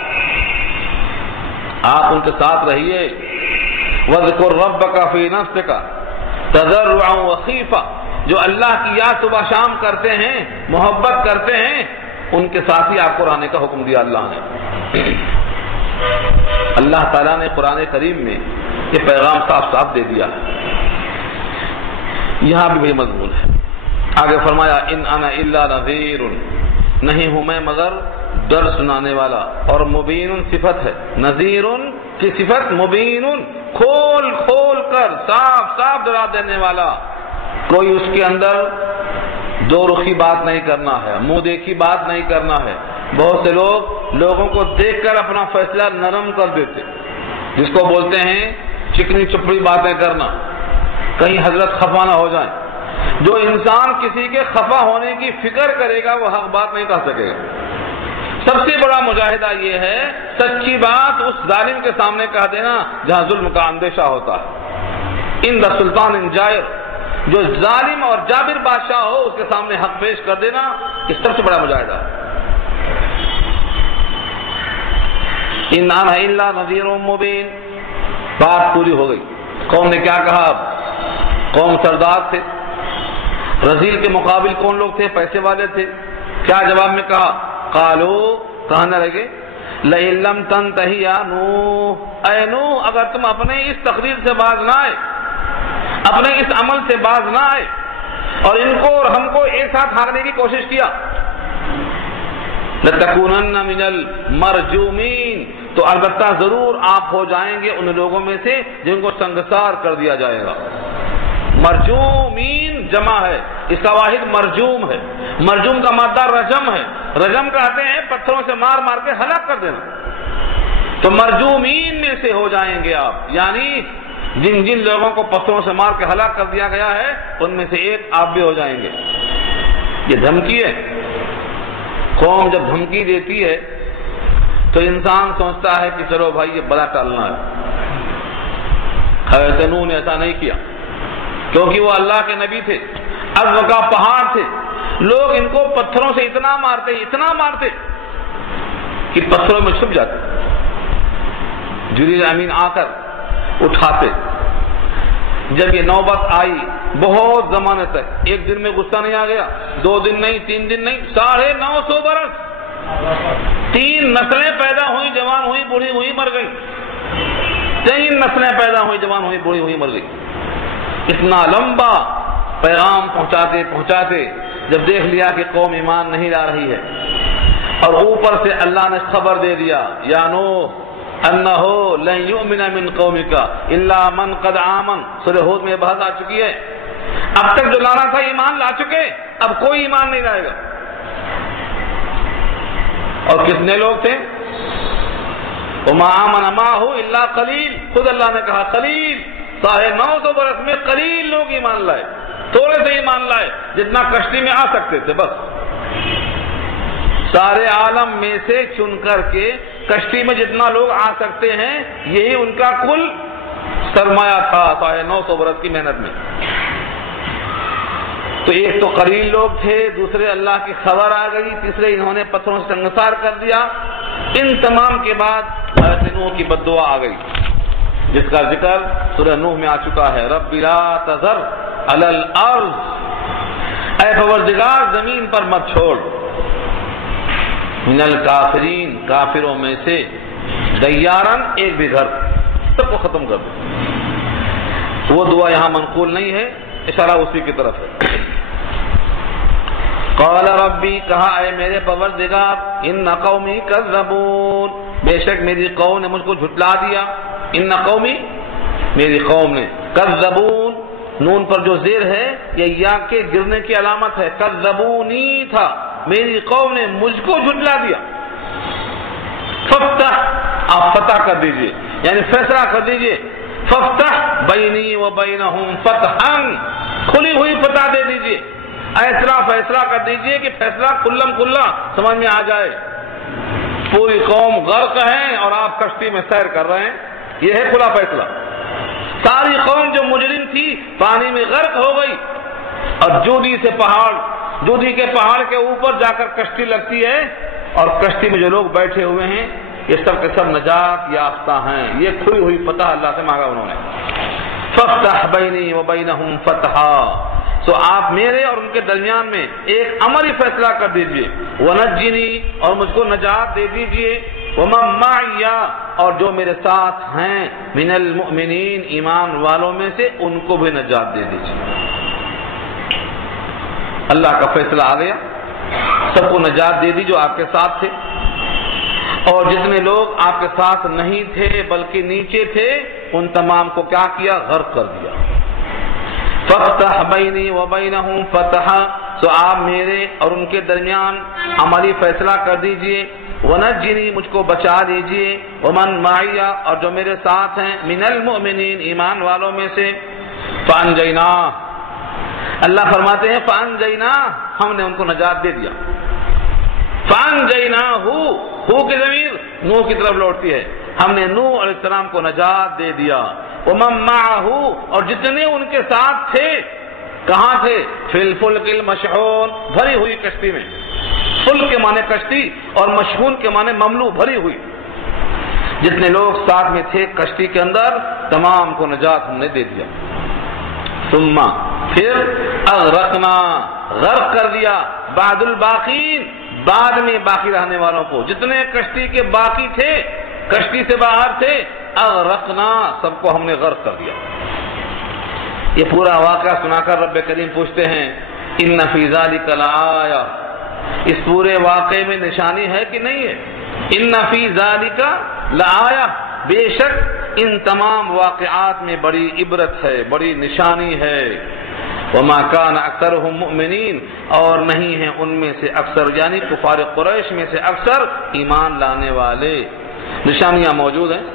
آپ ان کے ساتھ رہیے۔ وَاذْكُرْ رَبَّكَ فِي نَفْسِكَ تَضَرُّعًا وَخِيفَةً، جو اللہ کی یاد صبح شام کرتے ہیں، محبت کرتے ہیں، ان کے ساتھ ہی آپ کو رہنے کا حکم دیا اللہ نے۔ اللہ تعالیٰ نے قرآن کریم میں یہ پیغام صاف صاف دے دیا ہے، یہاں بھی وہی مضمون ہے۔ آگے فرمایا ان انا الا نذیر، نہیں ہوں میں مگر ڈر سنانے والا، اور مبین صفت ہے، نذیر کی صفت، مبین کھول کھول کر صاف صاف ڈرا دینے والا، کوئی اس کے اندر دو رخی بات نہیں کرنا ہے، منہ دیکھی بات نہیں کرنا ہے۔ بہت سے لوگ لوگوں کو دیکھ کر اپنا فیصلہ نرم کر دیتے، جس کو بولتے ہیں چکنی چپڑی باتیں کرنا، کہیں حضرت خفا نہ ہو جائیں۔ جو انسان کسی کے خفا ہونے کی فکر کرے گا وہ حق بات نہیں کہہ سکے گا۔ سب سے بڑا مجاہدہ یہ ہے سچی بات اس ظالم کے سامنے کہہ دینا جہاں ظلم کا اندیشہ ہوتا ہے۔ ان دا سلطان ان جائر، جو ظالم اور جابر بادشاہ ہو اس کے سامنے حق پیش کر دینا، یہ سب سے بڑا مجاہدہ ہے۔ ان انا الا نذیر مبین، بات پوری ہو گئی۔ قوم نے کیا کہا؟ قوم سردار تھے، رذیل کے مقابل کون لوگ تھے؟ پیسے والے تھے۔ کیا جواب میں کہا؟ قالو، کہنے لگے لئن لم تنتہی یا نوح، اے نوح اگر تم اپنے اس تقریر سے باز نہ آئے، اپنے اس عمل سے باز نہ آئے اور ان کو اور ہم کو ایک ساتھ ہانکنے کی کوشش کیا، لتکونن من المرجومین، تو البتہ ضرور آپ ہو جائیں گے ان لوگوں میں سے جن کو سنگسار کر دیا جائے گا۔ مرجومین جمع ہے، اس کا واحد مرجوم ہے۔ مرجوم کا مادہ رجم ہے، رجم کہتے ہیں پتھروں سے مار مار کے ہلاک کر دینا۔ تو مرجومین میں سے ہو جائیں گے آپ، یعنی جن جن لوگوں کو پتھروں سے مار کے ہلاک کر دیا گیا ہے ان میں سے ایک آپ بھی ہو جائیں گے۔ یہ دھمکی ہے۔ قوم جب دھمکی دیتی ہے تو انسان سوچتا ہے کہ چلو بھائی یہ بلا ٹالنا ہے۔ حضرت نوح نے ایسا نہیں کیا، کیونکہ وہ اللہ کے نبی تھے، عزم کا پہاڑ تھے۔ لوگ ان کو پتھروں سے اتنا مارتے کہ پتھروں میں چھپ جاتے۔ جبریل امین آ کر اٹھاتے۔ جب یہ نوبت آئی بہت زمانے تک، ایک دن میں غصہ نہیں آ گیا، 2 دن نہیں، 3 دن نہیں، 950 برس، 3 نسلیں پیدا ہوئی، جوان ہوئی، بوڑھی ہوئی، مر گئی۔ 3 نسلیں پیدا ہوئی، جوان ہوئی، بوڑھی ہوئی، مر گئی۔ اتنا لمبا پیغام پہنچاتے جب دیکھ لیا کہ قوم ایمان نہیں لا رہی ہے، اور اوپر سے اللہ نے خبر دے دیا یا نوح انہو لن یؤمن من قومک الا من قد آمن۔ سورہ ہود میں بحث آ چکی ہے، اب تک جو لانا تھا ایمان لا چکے، اب کوئی ایمان نہیں لائے گا۔ اور کتنے لوگ تھے؟ وما آمن معہ الا قلیل، خود اللہ نے کہا قلیل، 950 برس میں قلیل لوگ ایمان لائے، تھوڑے سے ایمان لائے، جتنا کشتی میں آ سکتے تھے بس۔ سارے عالم میں سے چن کر کے کشتی میں جتنا لوگ آ سکتے ہیں یہی ان کا کل سرمایہ تھا 950 برس کی محنت میں۔ تو ایک تو قلیل لوگ تھے، دوسرے اللہ کی خبر آ گئی، تیسرے انہوں نے پتھروں سے سنگسار کر دیا۔ ان تمام کے بعد حضرت نوح کی بد دعا آ گئی، جس کا ذکر سورہ نوح میں آ چکا ہے۔ رب لا تذر علی الارض، اے پروردگار زمین پر مت چھوڑ، من الکافرین، کافروں میں سے، دیارن، ایک بھی گھر، سب کو ختم کر دو۔ وہ دعا یہاں منقول نہیں ہے، اشارہ اسی کی طرف ہے۔ قال ربی، کہا اے میرے پروردگار، ان قومی کذبون، بے شک میری قوم نے مجھ کو جھٹلا دیا۔ ان قومی، میری قوم نے، کذبون، نون پر جو زیر ہے یہ یا کے گرنے کی علامت ہے، کذبونی تھا، میری قوم نے مجھ کو جھٹلا دیا۔ ففتح، آپ فتح کر دیجئے، یعنی فیصلہ کر دیجئے، ففتح بینی و بینہم فتحا، کھلی ہوئی فتح دے دیجئے، ایسا فیصلہ کر دیجئے کہ فیصلہ کلم کلا سمجھ میں آ جائے۔ پوری قوم غرق ہے اور آپ کشتی میں سیر کر رہے ہیں، یہ ہے کھلا فیصلہ۔ ساری قوم جو مجرم تھی پانی میں غرق ہو گئی، اور جودھی کے پہاڑ کے اوپر جا کر کشتی لگتی ہے، اور کشتی میں جو لوگ بیٹھے ہوئے ہیں یہ سب کے سب نجات یافتہ ہیں۔ یہ کھلی ہوئی فتح اللہ سے مانگا انہوں نے۔ ففتح بینی و بینہم فتحا، تو آپ میرے اور ان کے درمیان میں ایک عملی فیصلہ کر دیجئے، ونجنی، اور مجھ کو نجات دے دیجئے، ومن معی، اور جو میرے ساتھ ہیں، من المؤمنین، ایمان والوں میں سے، ان کو بھی نجات دے دیجئے۔ اللہ کا فیصلہ آ گیا، سب کو نجات دے دی جو آپ کے ساتھ تھے، اور جتنے لوگ آپ کے ساتھ نہیں تھے بلکہ نیچے تھے ان تمام کو کیا کیا؟ غرق کر دیا۔ ففتح بینی و بینہم فتحا، تو آپ میرے اور ان کے درمیان عملی فیصلہ کر دیجئے، وَنَجِّنِي مجھ کو بچا دیجئے وَمَن مَعِيَ اور جو میرے ساتھ ہیں مِنَ الْمُؤْمِنِينَ ایمان والوں میں سے فَأَنْجَيْنَاهُ اللہ فرماتے ہیں فَأَنْجَيْنَاهُ ہم نے ان کو نجات دے دیا. فَأَنْجَيْنَاهُ ہو کی ضمیر نوح کی طرف لوٹتی ہے. ہم نے نوح علیہ السلام کو نجات دے دیا. وَمَن مَعَهُ اور جتنے ان کے ساتھ تھے کہاں تھے؟ فِي الْفُلْكِ الْمَشْحُونِ بھری ہوئی کشتی میں. فلک کے معنی کشتی اور مشحون کے معنی مملو بھری ہوئی. جتنے لوگ ساتھ میں تھے کشتی کے اندر تمام کو نجات ہم نے دے دیا. ثم پھر اغرقنا غرق کر دیا بعد الباقین بعد میں باقی رہنے والوں کو. جتنے کشتی کے باقی تھے کشتی سے باہر تھے اغرقنا سب کو ہم نے غرق کر دیا. یہ پورا واقعہ سنا کر رب کریم پوچھتے ہیں ان فی ذلک لآیہ اس پورے واقعے میں نشانی ہے کہ نہیں ہے؟ ان فی ذالک لآیہ بے شک ان تمام واقعات میں بڑی عبرت ہے بڑی نشانی ہے. وما کان اکثرهم مؤمنین اور نہیں ہیں ان میں سے اکثر یعنی کفار قریش میں سے اکثر ایمان لانے والے. نشانیاں موجود ہیں.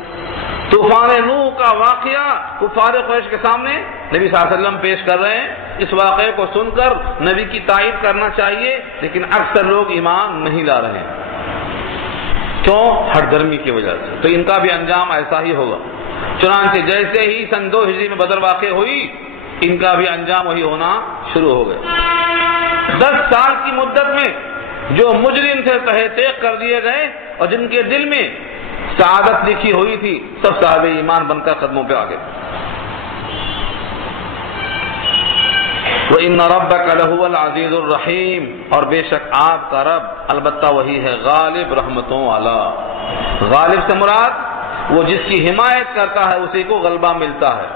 طوفان نوح کا واقعہ کفار قریش کے سامنے نبی صلی اللہ علیہ وسلم پیش کر رہے ہیں. اس واقعے کو سن کر نبی کی تائید کرنا چاہیے لیکن اکثر لوگ ایمان نہیں لا رہے ہیں. کیوں؟ ہٹ درمی کی وجہ سے. تو ان کا بھی انجام ایسا ہی ہوگا. چنانچہ جیسے ہی سن 2 ہجری میں بدر واقع ہوئی ان کا بھی انجام وہی ہونا شروع ہو گیا. 10 سال کی مدت میں جو مجرم تھے تہہ تیغ کر دیے گئے اور جن کے دل میں سعادت لکھی ہوئی تھی سب صاحب ایمان بن کر قدموں پہ آ گئے. وَإِنَّ رَبَّكَ لَهُوَ الْعَزِيزُ الرَّحِيمُ اور بے شک آپ کا رب البتہ وہی ہے غالب رحمتوں والا. غالب سے مراد وہ جس کی حمایت کرتا ہے اسی کو غلبہ ملتا ہے.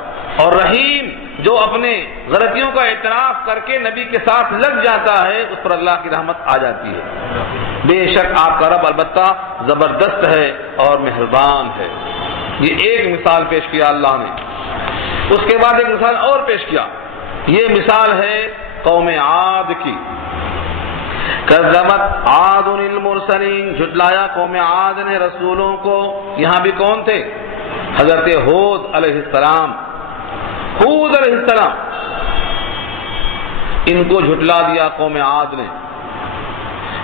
اور رحیم جو اپنے غلطیوں کا اعتراف کر کے نبی کے ساتھ لگ جاتا ہے اس پر اللہ کی رحمت آ جاتی ہے. بے شک آپ کا رب البتہ زبردست ہے اور مہربان ہے. یہ ایک مثال پیش کیا اللہ نے. اس کے بعد ایک مثال اور پیش کیا. یہ مثال ہے قوم عاد کی. کذبت عاد المرسلین جھٹلایا قوم عاد نے رسولوں کو. یہاں بھی کون تھے؟ حضرت ہود علیہ السلام. ہود علیہ السلام ان کو جھٹلا دیا قوم عاد نے.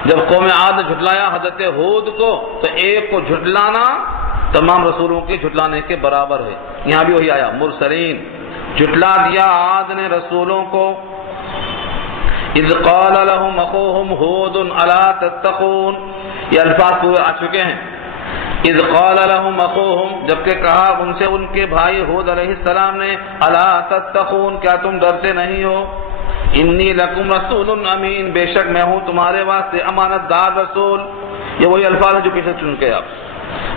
جب قوم عاد نے جھٹلایا حضرت ہود کو تو ایک کو جھٹلانا تمام رسولوں کے جھٹلانے کے برابر ہے. یہاں بھی وہی آیا مرسلین. جھٹلا دیا عاد نے رسولوں کو. اذ قال لهم اخوهم هود الا تتقون یہ الفاظ پورے آ چکے ہیں. اذ قال لهم اخوهم جبکہ کہا ان سے ان کے بھائی ہود علیہ السلام نے الا تتقون کیا تم ڈرتے نہیں ہو؟ انی لکم رسول امین بے شک میں ہوں تمہارے واسطے امانت دار رسول. یہ وہی الفاظ ہیں جو پیچھے سن کے آپ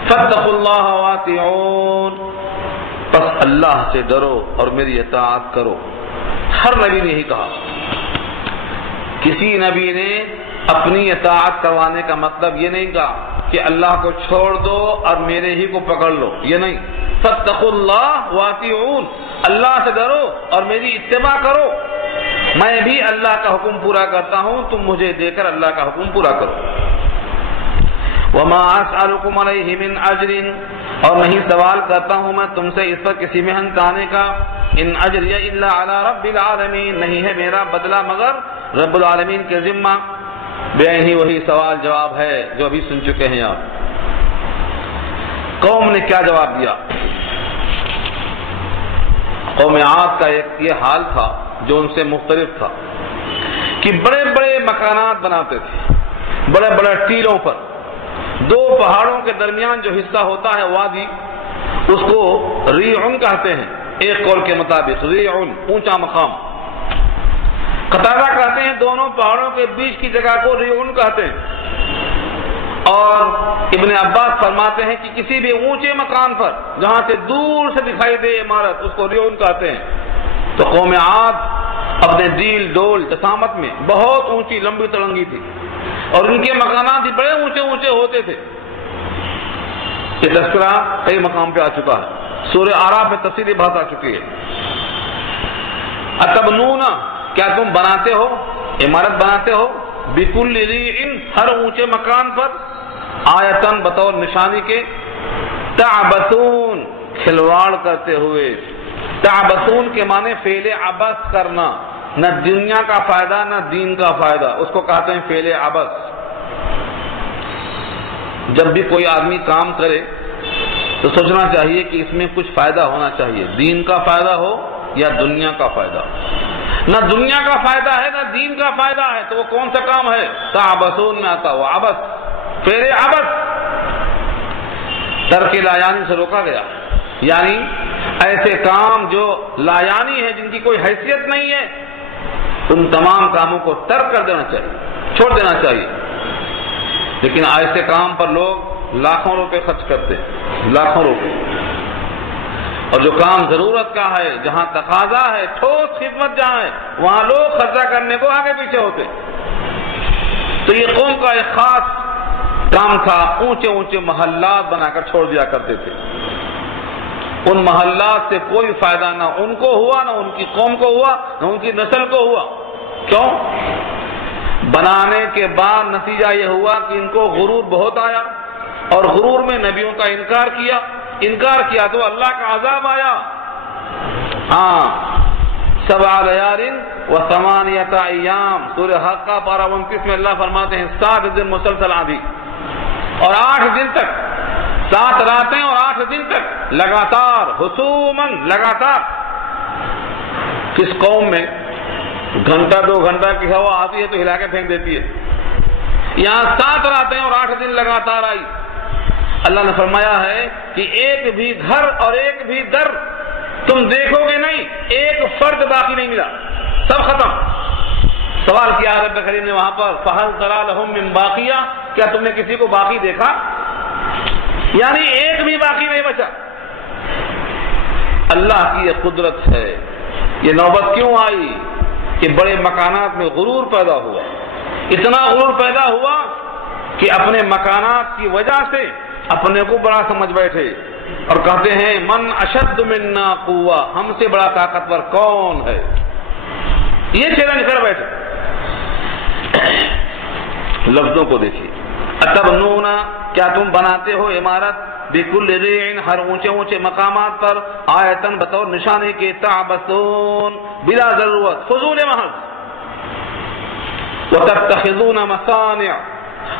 فاتقوا اللہ واطیعون بس اللہ سے ڈرو اور میری اطاعت کرو. ہر نبی نے یہی کہا. کسی نبی نے اپنی اطاعت کروانے کا مطلب یہ نہیں کہا کہ اللہ کو چھوڑ دو اور میرے ہی کو پکڑ لو. یہ نہیں. فاتقوا اللہ واطیعون اللہ سے ڈرو اور میری اتباع کرو. میں بھی اللہ کا حکم پورا کرتا ہوں تم مجھے دے کر اللہ کا حکم پورا کرو. وما اسألکم علیہ من اجر اور نہیں سوال کرتا ہوں میں تم سے اس پر کسی محنت آنے کا. ان اجری الا علی رب العالمین نہیں ہے میرا بدلہ مگر رب العالمین کے ذمہ. بے ہی وہی سوال جواب ہے جو ابھی سن چکے ہیں آپ. قوم نے کیا جواب دیا؟ قوم عاد کا ایک یہ حال تھا جو ان سے مختلف تھا کہ بڑے بڑے مکانات بناتے تھے. بڑے بڑے ٹیلوں پر 2 پہاڑوں کے درمیان جو حصہ ہوتا ہے وادی اس کو ریعن کہتے ہیں. ایک قول کے مطابق ریعن اونچا مقام. قتادہ کہتے ہیں دونوں پہاڑوں کے بیچ کی جگہ کو ریعن کہتے ہیں. اور ابن عباس فرماتے ہیں کہ کسی بھی اونچے مکان پر جہاں سے دور سے دکھائی دے عمارت اس کو ریعن کہتے ہیں. تو قوم عاد اپنے ڈیل ڈول جسامت میں بہت اونچی لمبی ترنگی تھی اور ان کے مکانات بھی بڑے اونچے اونچے ہوتے تھے. یہ تذکرہ کئی مقام پہ آ چکا ہے. سورہ اعراف میں تفصیلی بات آ چکی ہے. اتبنون کیا تم بناتے ہو عمارت بناتے ہو بکل ریع ہر اونچے مکان پر آیتن بطور نشانی کے، تعبثون کھلواڑ کرتے ہوئے۔ تعبثون کے معنی فعل عبث کرنا، نہ دنیا کا فائدہ نہ دین کا فائدہ، اس کو کہتے ہیں فعل عبث۔ جب بھی کوئی آدمی کام کرے تو سوچنا چاہیے کہ اس میں کچھ فائدہ ہونا چاہیے، دین کا فائدہ ہو یا دنیا کا فائدہ۔ نہ دنیا کا فائدہ ہے نہ دین کا فائدہ ہے تو وہ کون سا کام ہے؟ تعبثون میں آتا ہوا عبث، فعل عبث، ترک لایانی سے روکا گیا، یعنی ایسے کام جو لایانی ہے، جن کی کوئی حیثیت نہیں ہے، ان تمام کاموں کو ترک کر دینا چاہیے، چھوڑ دینا چاہیے۔ لیکن ایسے کام پر لوگ لاکھوں روپے خرچ کرتے ہیں، لاکھوں روپے، اور جو کام ضرورت کا ہے، جہاں تقاضا ہے، ٹھوس خدمت جہاں ہے، وہاں لوگ خرچہ کرنے کو آگے پیچھے ہوتے۔ تو یہ قوم کا ایک خاص کام تھا، اونچے اونچے محلات بنا کر چھوڑ دیا کرتے تھے۔ ان محلات سے کوئی فائدہ نہ ان کو ہوا، نہ ان کی قوم کو ہوا، نہ ان کی نسل کو ہوا۔ کیوں؟ بنانے کے بعد نتیجہ یہ ہوا کہ ان کو غرور بہت آیا، اور غرور میں نبیوں کا انکار کیا تو اللہ کا عذاب آیا۔ ہاں، 7 لیال و 8 ایام، سورہ حق کا پارہ 29 میں اللہ فرماتے ہیں 7 دن مسلسل آندھی اور 8 دن تک، 7 راتیں اور 8 دن تک لگاتار، حسوماً لگاتار۔ کس قوم میں گھنٹہ 2 گھنٹہ کی ہوا آتی ہے تو ہلا کے پھینک دیتی ہے، یہاں 7 راتیں اور 8 دن لگاتار آئی۔ اللہ نے فرمایا ہے کہ ایک بھی گھر اور ایک بھی در تم دیکھو گے نہیں، ایک فرد باقی نہیں ملا، سب ختم۔ سوال کیا رب کریم نے وہاں پر، فَهَلْ تَرَىٰ لَهُم مِّن بَاقِيَةٍ، کیا تم نے کسی کو باقی دیکھا؟ یعنی ایک بھی باقی نہیں بچا۔ اللہ کی یہ قدرت ہے۔ یہ نوبت کیوں آئی کہ بڑے مکانات میں غرور پیدا ہوا، اتنا غرور پیدا ہوا کہ اپنے مکانات کی وجہ سے اپنے کو بڑا سمجھ بیٹھے اور کہتے ہیں من اشد منا قوہ، ہم سے بڑا طاقتور کون ہے، یہ چیلنج کر بیٹھے۔ لفظوں کو دیکھیے، اتبنون، کیا تم بناتے ہو عمارت، بکل ریع، ہر اونچے اونچے مقامات پر، آیتن بطور نشانے کے، تعبثون بلا ضرورت، فضول محض، وتتخذون مصانع،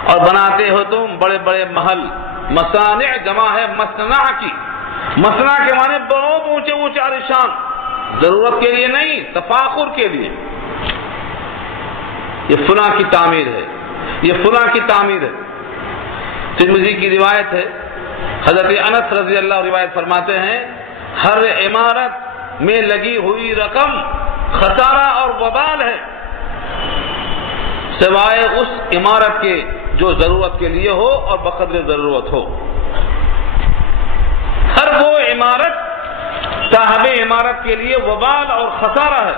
اور بناتے ہو تم بڑے بڑے محل، مصانع جمع ہے مصنع کی، مصنع کے معنی بہت اونچے اونچے عالیشان، ضرورت کے لیے نہیں، تفاخر کے لیے۔ یہ فلاں کی تعمیر ہے، یہ فلاں کی تعمیر ہے۔ ترمذی کی روایت ہے، حضرت انس رضی اللہ روایت فرماتے ہیں، ہر عمارت میں لگی ہوئی رقم خسارہ اور وبال ہے، سوائے اس عمارت کے جو ضرورت کے لیے ہو اور بقدر ضرورت ہو۔ ہر وہ عمارت صاحب عمارت کے لیے وبال اور خسارہ ہے،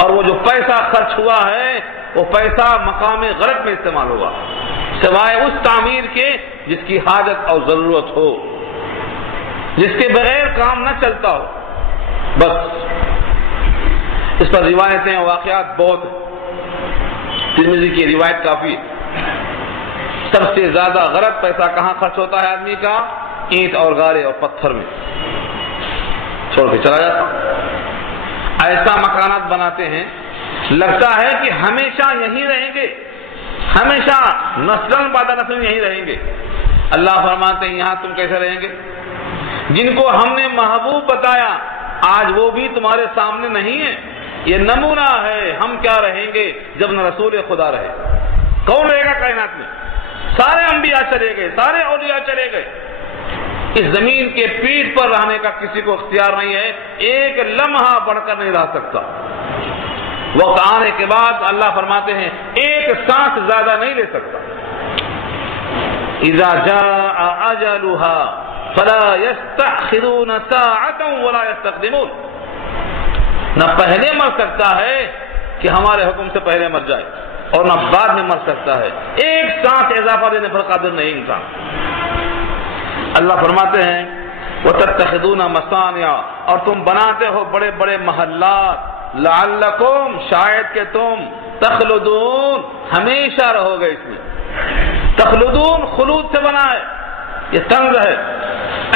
اور وہ جو پیسہ خرچ ہوا ہے وہ پیسہ مقام غرض میں استعمال ہوا، سوائے اس تعمیر کے جس کی حاجت اور ضرورت ہو، جس کے بغیر کام نہ چلتا ہو۔ بس اس پر روایتیں اور واقعات بہت، ترمذی کی روایت کافی۔ سب سے زیادہ غلط پیسہ کہاں خرچ ہوتا ہے آدمی کا؟ اینٹ اور گارے اور پتھر میں، چھوڑ کے چلا جاتا۔ ایسا مکانات بناتے ہیں لگتا ہے کہ ہمیشہ یہیں رہیں گے، ہمیشہ نسل بعد نسل یہیں رہیں گے۔ اللہ فرماتے ہیں یہاں تم کیسے رہیں گے؟ جن کو ہم نے محبوب بتایا آج وہ بھی تمہارے سامنے نہیں ہے۔ یہ نمونہ ہے ہم کیا رہیں گے جب نہ رسول خدا رہے۔ کون رہے گا کائنات میں؟ سارے انبیاء چلے گئے، سارے اولیاء چلے گئے۔ اس زمین کے پیٹھ پر رہنے کا کسی کو اختیار نہیں ہے، ایک لمحہ بڑھ کر نہیں رہ سکتا۔ وقت آنے کے بعد اللہ فرماتے ہیں ایک سانس زیادہ نہیں لے سکتا۔ اذا جاء اجلها فلا يستأخرون ساعة ولا يستقدمون، نہ پہلے مر سکتا ہے کہ ہمارے حکم سے پہلے مر جائے، اور نہ بعد میں مر سکتا ہے، ایک سانس اضافہ دینے پر قادر نہیں انسان۔ اللہ فرماتے ہیں وَتَتَّخِذُونَ مَصَانِعَ، اور تم بناتے ہو بڑے بڑے محلات، لعلکم، شاید کہ تم تخلدون، ہمیشہ رہو گے اس میں۔ تخلدون خلود سے بنا ہے، یہ طنز ہے،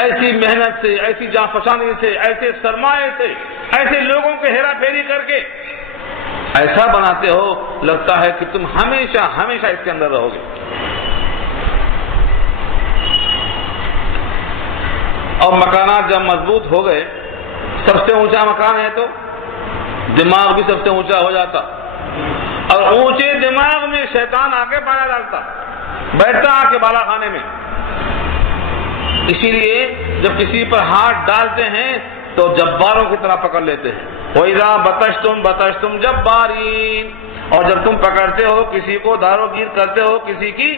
ایسی محنت سے، ایسی جاں فشانی سے، ایسے سرمایے سے، ایسے لوگوں کے ہیرا پھیری کر کے ایسا بناتے ہو، لگتا ہے کہ تم ہمیشہ ہمیشہ اس کے اندر رہو گے۔ اور مکانات جب مضبوط ہو گئے، سب سے اونچا مکان ہے تو دماغ بھی سب سے اونچا ہو جاتا، اور اونچے دماغ میں شیطان آ کے پایا ڈالتا، بیٹھتا آ کے بالا خانے میں۔ اسی لیے جب کسی پر ہاتھ ڈالتے ہیں تو جباروں کی طرح پکڑ لیتے ہیں۔ وَإِذَا بَطَشْتُمْ بَطَشْتُمْ جَبَّارِينَ، اور جب تم پکڑتے ہو کسی کو، دارو گیر کرتے ہو کسی کی،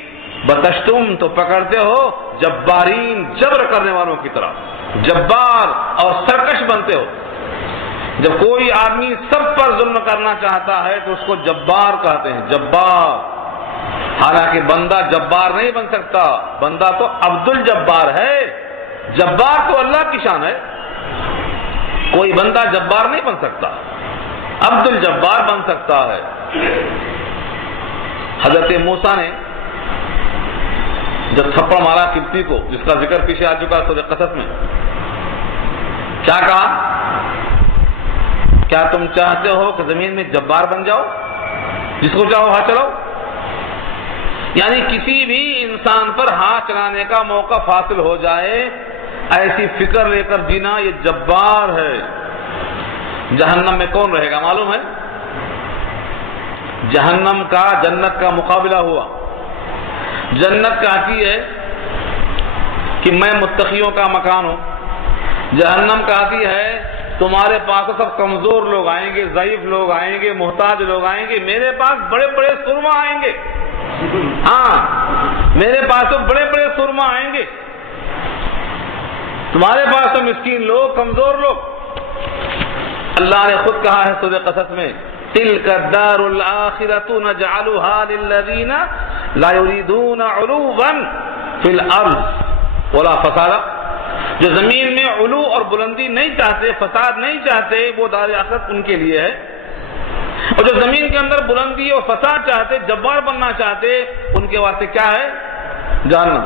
بطشتم تو پکڑتے ہو جبارین، جبر کرنے والوں کی طرح، جبار اور سرکش بنتے ہو۔ جب کوئی آدمی سب پر ظلم کرنا چاہتا ہے تو اس کو جبار کہتے ہیں، جبار۔ حالانکہ بندہ جبار نہیں بن سکتا، بندہ تو عبد الجبار ہے، جبار تو اللہ کی شان ہے، کوئی بندہ جبار نہیں بن سکتا، عبد الجبار بن سکتا ہے۔ حضرت موسیٰ نے جب تھپڑ مارا قبطی کو، جس کا ذکر پیچھے آ چکا سورہ قصص میں، کیا کہا؟ کیا تم چاہتے ہو کہ زمین میں جبار بن جاؤ، جس کو چاہو ہاتھ چلاؤ؟ یعنی کسی بھی انسان پر ہاتھ چلانے کا موقع حاصل ہو جائے، ایسی فکر لے کر جینا، یہ جبار ہے۔ جہنم میں کون رہے گا معلوم ہے؟ جہنم کا جنت کا مقابلہ ہوا۔ جنت کہتی ہے کہ میں متقیوں کا مکان ہوں، جہنم کہتی ہے تمہارے پاس سب کمزور لوگ آئیں گے، ضعیف لوگ آئیں گے، محتاج لوگ آئیں گے، میرے پاس بڑے بڑے سرما آئیں گے، ہاں میرے پاس تو بڑے بڑے سرما آئیں گے، تمہارے پاس تو مسکین لوگ، کمزور لوگ۔ اللہ نے خود کہا ہے سورہ قصص میں، تِلْكَ الدَّارُ الْآخِرَةُ نَجْعَلُهَا لِلَّذِينَ لَا يُرِيدُونَ عُلُوًّا فِي الْأَرْضِ وَلَا فَسَادًا، جو زمین میں علو اور بلندی نہیں چاہتے، فساد نہیں چاہتے، وہ دار آخرت ان کے لیے ہے۔ اور جو زمین کے اندر بلندی اور فساد چاہتے، جبار بننا چاہتے، ان کے واسطے کیا ہے؟ جہنم۔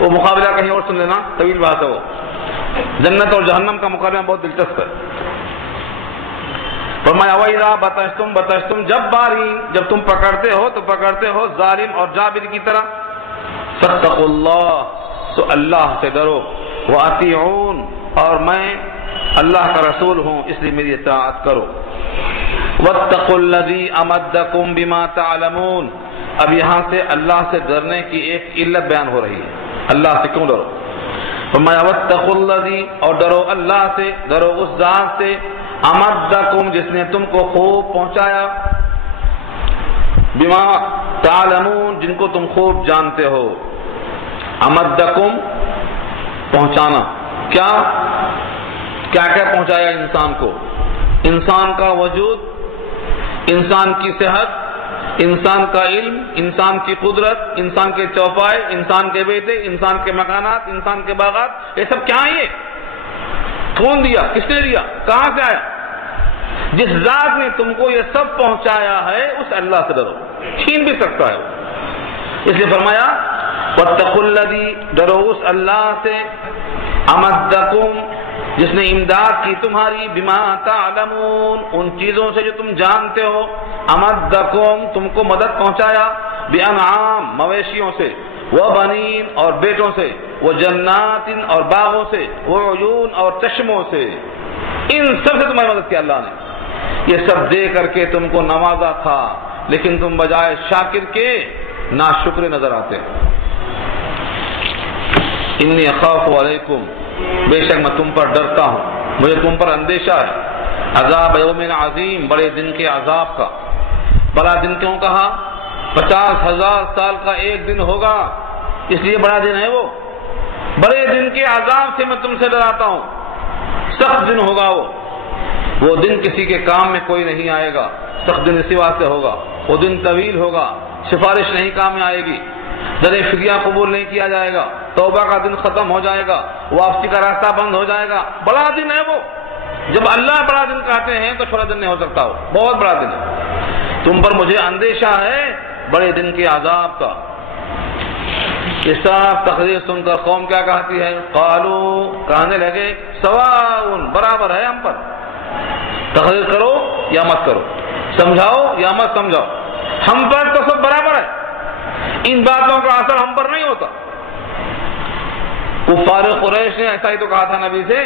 وہ مقابلہ کہیں اور سن لینا، طویل بات ہے وہ۔ جنت اور جہنم کا مقابلہ بہت دلچسپ ہے۔ فرمایا وَإِذَا بَطَشْتُمْ بَطَشْتُمْ جَبَّارِينَ، جب تم پکڑتے ہو تو پکڑتے ہو ظالم اور جابر کی طرح۔ فَاتَّقُوا اللَّهَ، تو اللہ سے ڈرو، وَأَطِيعُونَ، اور میں اللہ کا رسول ہوں اس لیے میری اطاعت کرو۔ وَاتَّقُوا الَّذِي أَمَدَّكُم بِمَا تَعْلَمُونَ، اب یہاں سے اللہ سے ڈرنے کی ایک علت بیان ہو رہی ہے، اللہ سے کیوں ڈرو؟ فرمایا وَاتَّقُوا الَّذِي، اور ڈرو اللہ سے، ڈرو اس ذات سے، امدکم، جس نے تم کو خوب پہنچایا، بما تعلمون، جن کو تم خوب جانتے ہو۔ امدکم، پہنچانا، کیا کیا پہنچایا انسان کو؟ انسان کا وجود، انسان کی صحت، انسان کا علم، انسان کی قدرت، انسان کے چوپائے، انسان کے بیٹے، انسان کے مکانات، انسان کے باغات، یہ سب کیا ہیں؟ یہ کون دیا؟ کس نے دیا؟ کہاں سے آیا؟ جس ذات نے تم کو یہ سب پہنچایا ہے اس اللہ سے ڈرو، چھین بھی سکتا ہے۔ اس لیے فرمایا وَاتَّقُوا الَّذِي، ڈرو اس اللہ سے، امدکم، جس نے امداد کی تمہاری، بما تعلمون، ان چیزوں سے جو تم جانتے ہو، امدکم، تم کو مدد پہنچایا، بانعام، مویشیوں سے، وبنین، اور بیٹوں سے، وجنات، اور باغوں سے، وعیون، اور چشموں سے، ان سب سے تمہاری مدد کی اللہ نے۔ یہ سب دے کر کے تم کو نوازا تھا، لیکن تم بجائے شاکر کے ناشکر نظر آتے۔ انی اخاف علیکم، بے شک میں تم پر ڈرتا ہوں، مجھے تم پر اندیشہ ہے، عذاب یوم عظیم، بڑے دن کے عذاب کا۔ بڑا دن کیوں کہا؟ 50,000 سال کا ایک دن ہوگا، اس لیے بڑا دن ہے وہ۔ بڑے دن کے عذاب سے میں تم سے ڈراتا ہوں، سخت دن ہوگا وہ دن کسی کے کام میں کوئی نہیں آئے گا، سخت دن اسی واسطے ہوگا، وہ دن طویل ہوگا، سفارش نہیں کام میں آئے گی، در فدیہ قبول نہیں کیا جائے گا، توبہ کا دن ختم ہو جائے گا، واپسی کا راستہ بند ہو جائے گا، بڑا دن ہے وہ۔ جب اللہ بڑا دن کہتے ہیں تو چھوٹا دن نہیں ہو سکتا، وہ بہت بڑا دن ہے۔ تم پر مجھے اندیشہ ہے بڑے دن کے عذاب کا۔ یہ صاف تقریر سن کر قوم کیا کہتی ہے؟ قالو، کہنے لگے سواء، برابر ہے ہم پر، تقریر کرو یا مت کرو، سمجھاؤ یا مت سمجھاؤ، ہم پر تو سب برابر ہے، ان باتوں کا اثر ہم پر نہیں ہوتا۔ کفار قریش نے ایسا ہی تو کہا تھا نبی سے،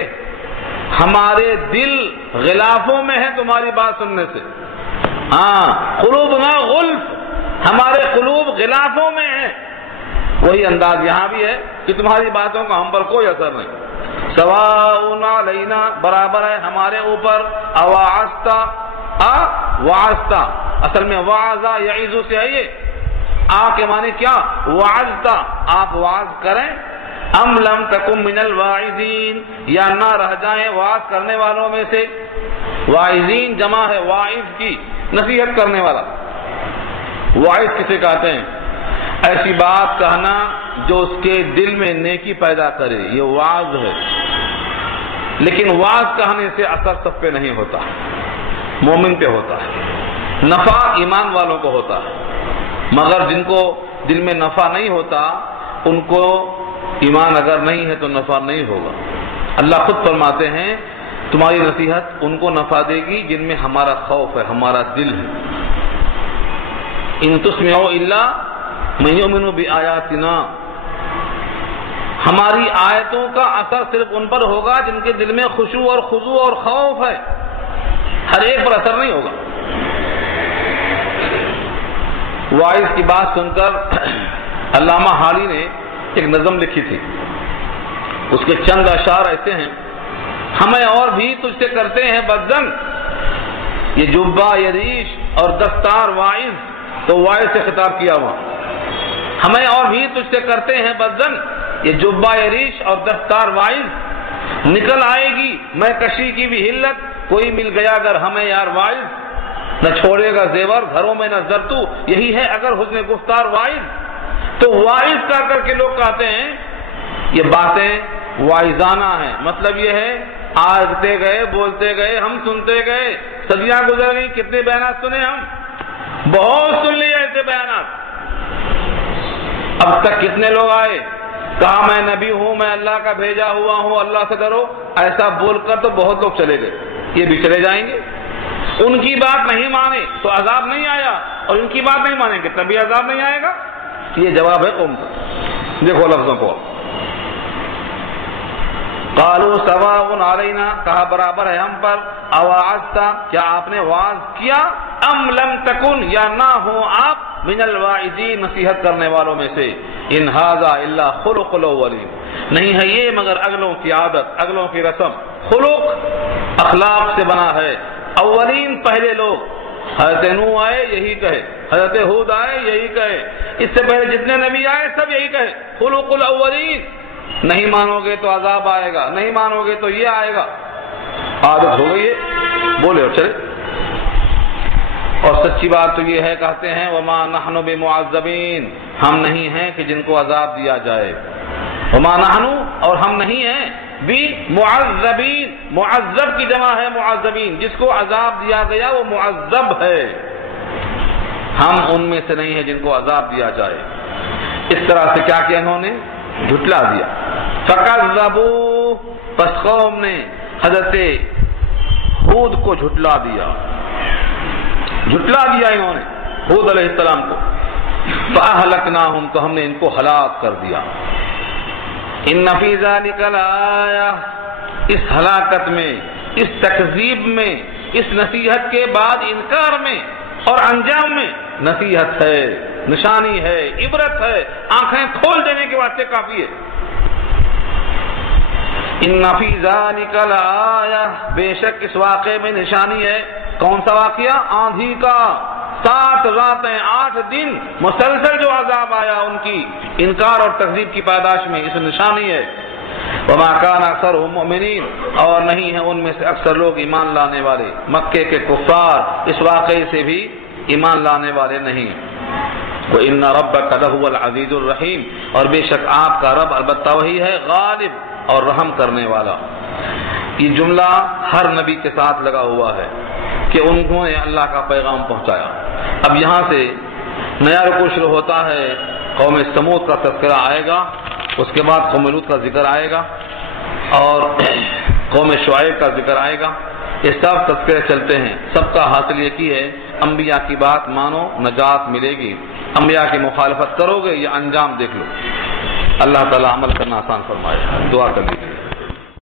ہمارے دل غلافوں میں ہے تمہاری بات سننے سے، ہاں قلوبنا غلف، ہمارے قلوب غلافوں میں ہیں۔ وہی انداز یہاں بھی ہے کہ تمہاری باتوں کا ہم پر کوئی اثر نہیں۔ سواء علینا، برابر ہے ہمارے اوپر، اواعظتا، وعظتا، اصل میں وعظا یعظ سے ہے یہ، آ کے معنی کیا؟ وعظتا، آپ وعظ کریں، ام لم تکم من الواعظین، یا نہ رہ جائیں وعظ کرنے والوں میں سے۔ واعظین جمع ہے واعظ کی، نصیحت کرنے والا۔ واعظ کسے کہتے ہیں؟ ایسی بات کہنا جو اس کے دل میں نیکی پیدا کرے، یہ وعظ ہے۔ لیکن وعظ کہنے سے اثر سب پہ نہیں ہوتا، مومن پہ ہوتا ہے، نفع ایمان والوں کو ہوتا ہے، مگر جن کو دل میں نفع نہیں ہوتا ان کو ایمان اگر نہیں ہے تو نفع نہیں ہوگا۔ اللہ خود فرماتے ہیں تمہاری نصیحت ان کو نفع دے گی جن میں ہمارا خوف ہے، ہمارا دل ہے۔ ان تسمعوا الا من یؤمن بآیاتنا، ہماری آیتوں کا اثر صرف ان پر ہوگا جن کے دل میں خشوع اور خضوع اور خوف ہے، ہر ایک پر اثر نہیں ہوگا۔ واعظ کی بات سن کر علامہ حالی نے ایک نظم لکھی تھی، اس کے چند اشعار ایسے ہیں: ہمیں اور بھی تجھ سے کرتے ہیں بدزن، یہ جبہ یہ ریش اور دستار واعظ، تو واعظ سے خطاب کیا ہوا، ہمیں اور بھی تجھ سے کرتے ہیں بدزن، یہ جبہ یہ ریش اور دستار واعظ، نکل آئے گی میں کشی کی بھی حلت، کوئی مل گیا اگر ہمیں یار واعظ، نہ چھوڑے گا زیور گھروں میں نہ زرتو، یہی ہے اگر حسن گفتار واعظ۔ تو واعظ کر کے لوگ کہتے ہیں یہ باتیں واعظانہ ہیں، مطلب یہ ہے آگتے گئے، بولتے گئے، ہم سنتے گئے، صدیاں گزر گئی، کتنے بیانات سنے ہم، بہت سن لیے ایسے بیانات، اب تک کتنے لوگ آئے، کہا میں نبی ہوں، میں اللہ کا بھیجا ہوا ہوں، اللہ سے ڈرو، ایسا بول کر تو بہت لوگ چلے گئے، یہ بھی چلے جائیں گے۔ ان کی بات نہیں مانے تو عذاب نہیں آیا، اور ان کی بات نہیں مانیں گے تب بھی عذاب نہیں آئے گا۔ یہ جواب ہے قوم کا۔ دیکھو لفظوں کو، قالوا سواء علینا، کہا برابر ہے ہم پر، اواعظتا، کیا آپ نے واعظ کیا، ام لم تکن، یا نہ ہو آپ، من الواعظین، نصیحت کرنے والوں میں سے، ان ھذا الا خلق الاولین، نہیں ہے یہ مگر اگلوں کی عادت، اگلوں کی رسم، خلق اخلاق سے بنا ہے، اولین پہلے لوگ، حضرت نوح آئے یہی کہے، حضرت ہود آئے یہی کہے، اس سے پہلے جتنے نبی آئے سب یہی کہے، خلق الاولین، نہیں مانو گے تو عذاب آئے گا، نہیں مانو گے تو یہ آئے گا، عادت ہو گئی ہے، بولے اور چلے۔ اور سچی بات تو یہ ہے، کہتے ہیں وما نحن بمعذبین، ہم نہیں ہیں کہ جن کو عذاب دیا جائے، وما نحن، اور ہم نہیں ہیں، بمعذبین، معذب کی جمع ہے معذبین، جس کو عذاب دیا گیا وہ معذب ہے، ہم ان میں سے نہیں ہیں جن کو عذاب دیا جائے۔ اس طرح سے کیا کیا انہوں نے؟ جھٹلا دیا۔ فکذبوا، پس قوم نے حضرت ہود کو جھٹلا دیا انہوں نے ہود علیہ السلام کو، فأہلکناہم، تو ہم نے ان کو ہلاک کر دیا۔ ان فی ذلک لآیہ، اس ہلاکت میں، اس تکذیب میں، اس نصیحت کے بعد انکار میں اور انجام میں نصیحت ہے، نشانی ہے، عبرت ہے، آنکھیں کھول دینے کے واسطے کافی ہے۔ ان فی ذلک لآیہ، بے شک اس واقعے میں نشانی ہے۔ کون سا واقعہ؟ آندھی کا، 7 راتیں 8 دن مسلسل جو عذاب آیا ان کی انکار اور تکذیب کی پاداش میں، اس نشانی ہے۔ وما کان اکثرهم مؤمنین، اور نہیں ہیں ان میں سے اکثر لوگ ایمان لانے والے، مکے کے کفار اس واقعے سے بھی ایمان لانے والے نہیں۔ وَإِنَّ رَبَّكَ لَهُوَ الْعَزِيزُ الرَّحِيمُ، اور بے شک آپ کا رب البتہ وہی ہے غالب اور رحم کرنے والا۔ یہ جملہ ہر نبی کے ساتھ لگا ہوا ہے کہ انہوں نے اللہ کا پیغام پہنچایا۔ اب یہاں سے نیا رکوع شروع ہوتا ہے، قوم سمود کا تذکرہ آئے گا، اس کے بعد قوم لوط کا ذکر آئے گا، اور قوم شعیب کا ذکر آئے گا۔ یہ سب تذکرے چلتے ہیں، سب کا حاصل یہ کی ہے انبیاء کی بات مانو، نجات ملے گی۔ انبیاء کی مخالفت کرو گے یہ انجام دیکھ لو۔ اللہ تعالی عمل کرنا آسان فرمائے، دعا کر لیجیے۔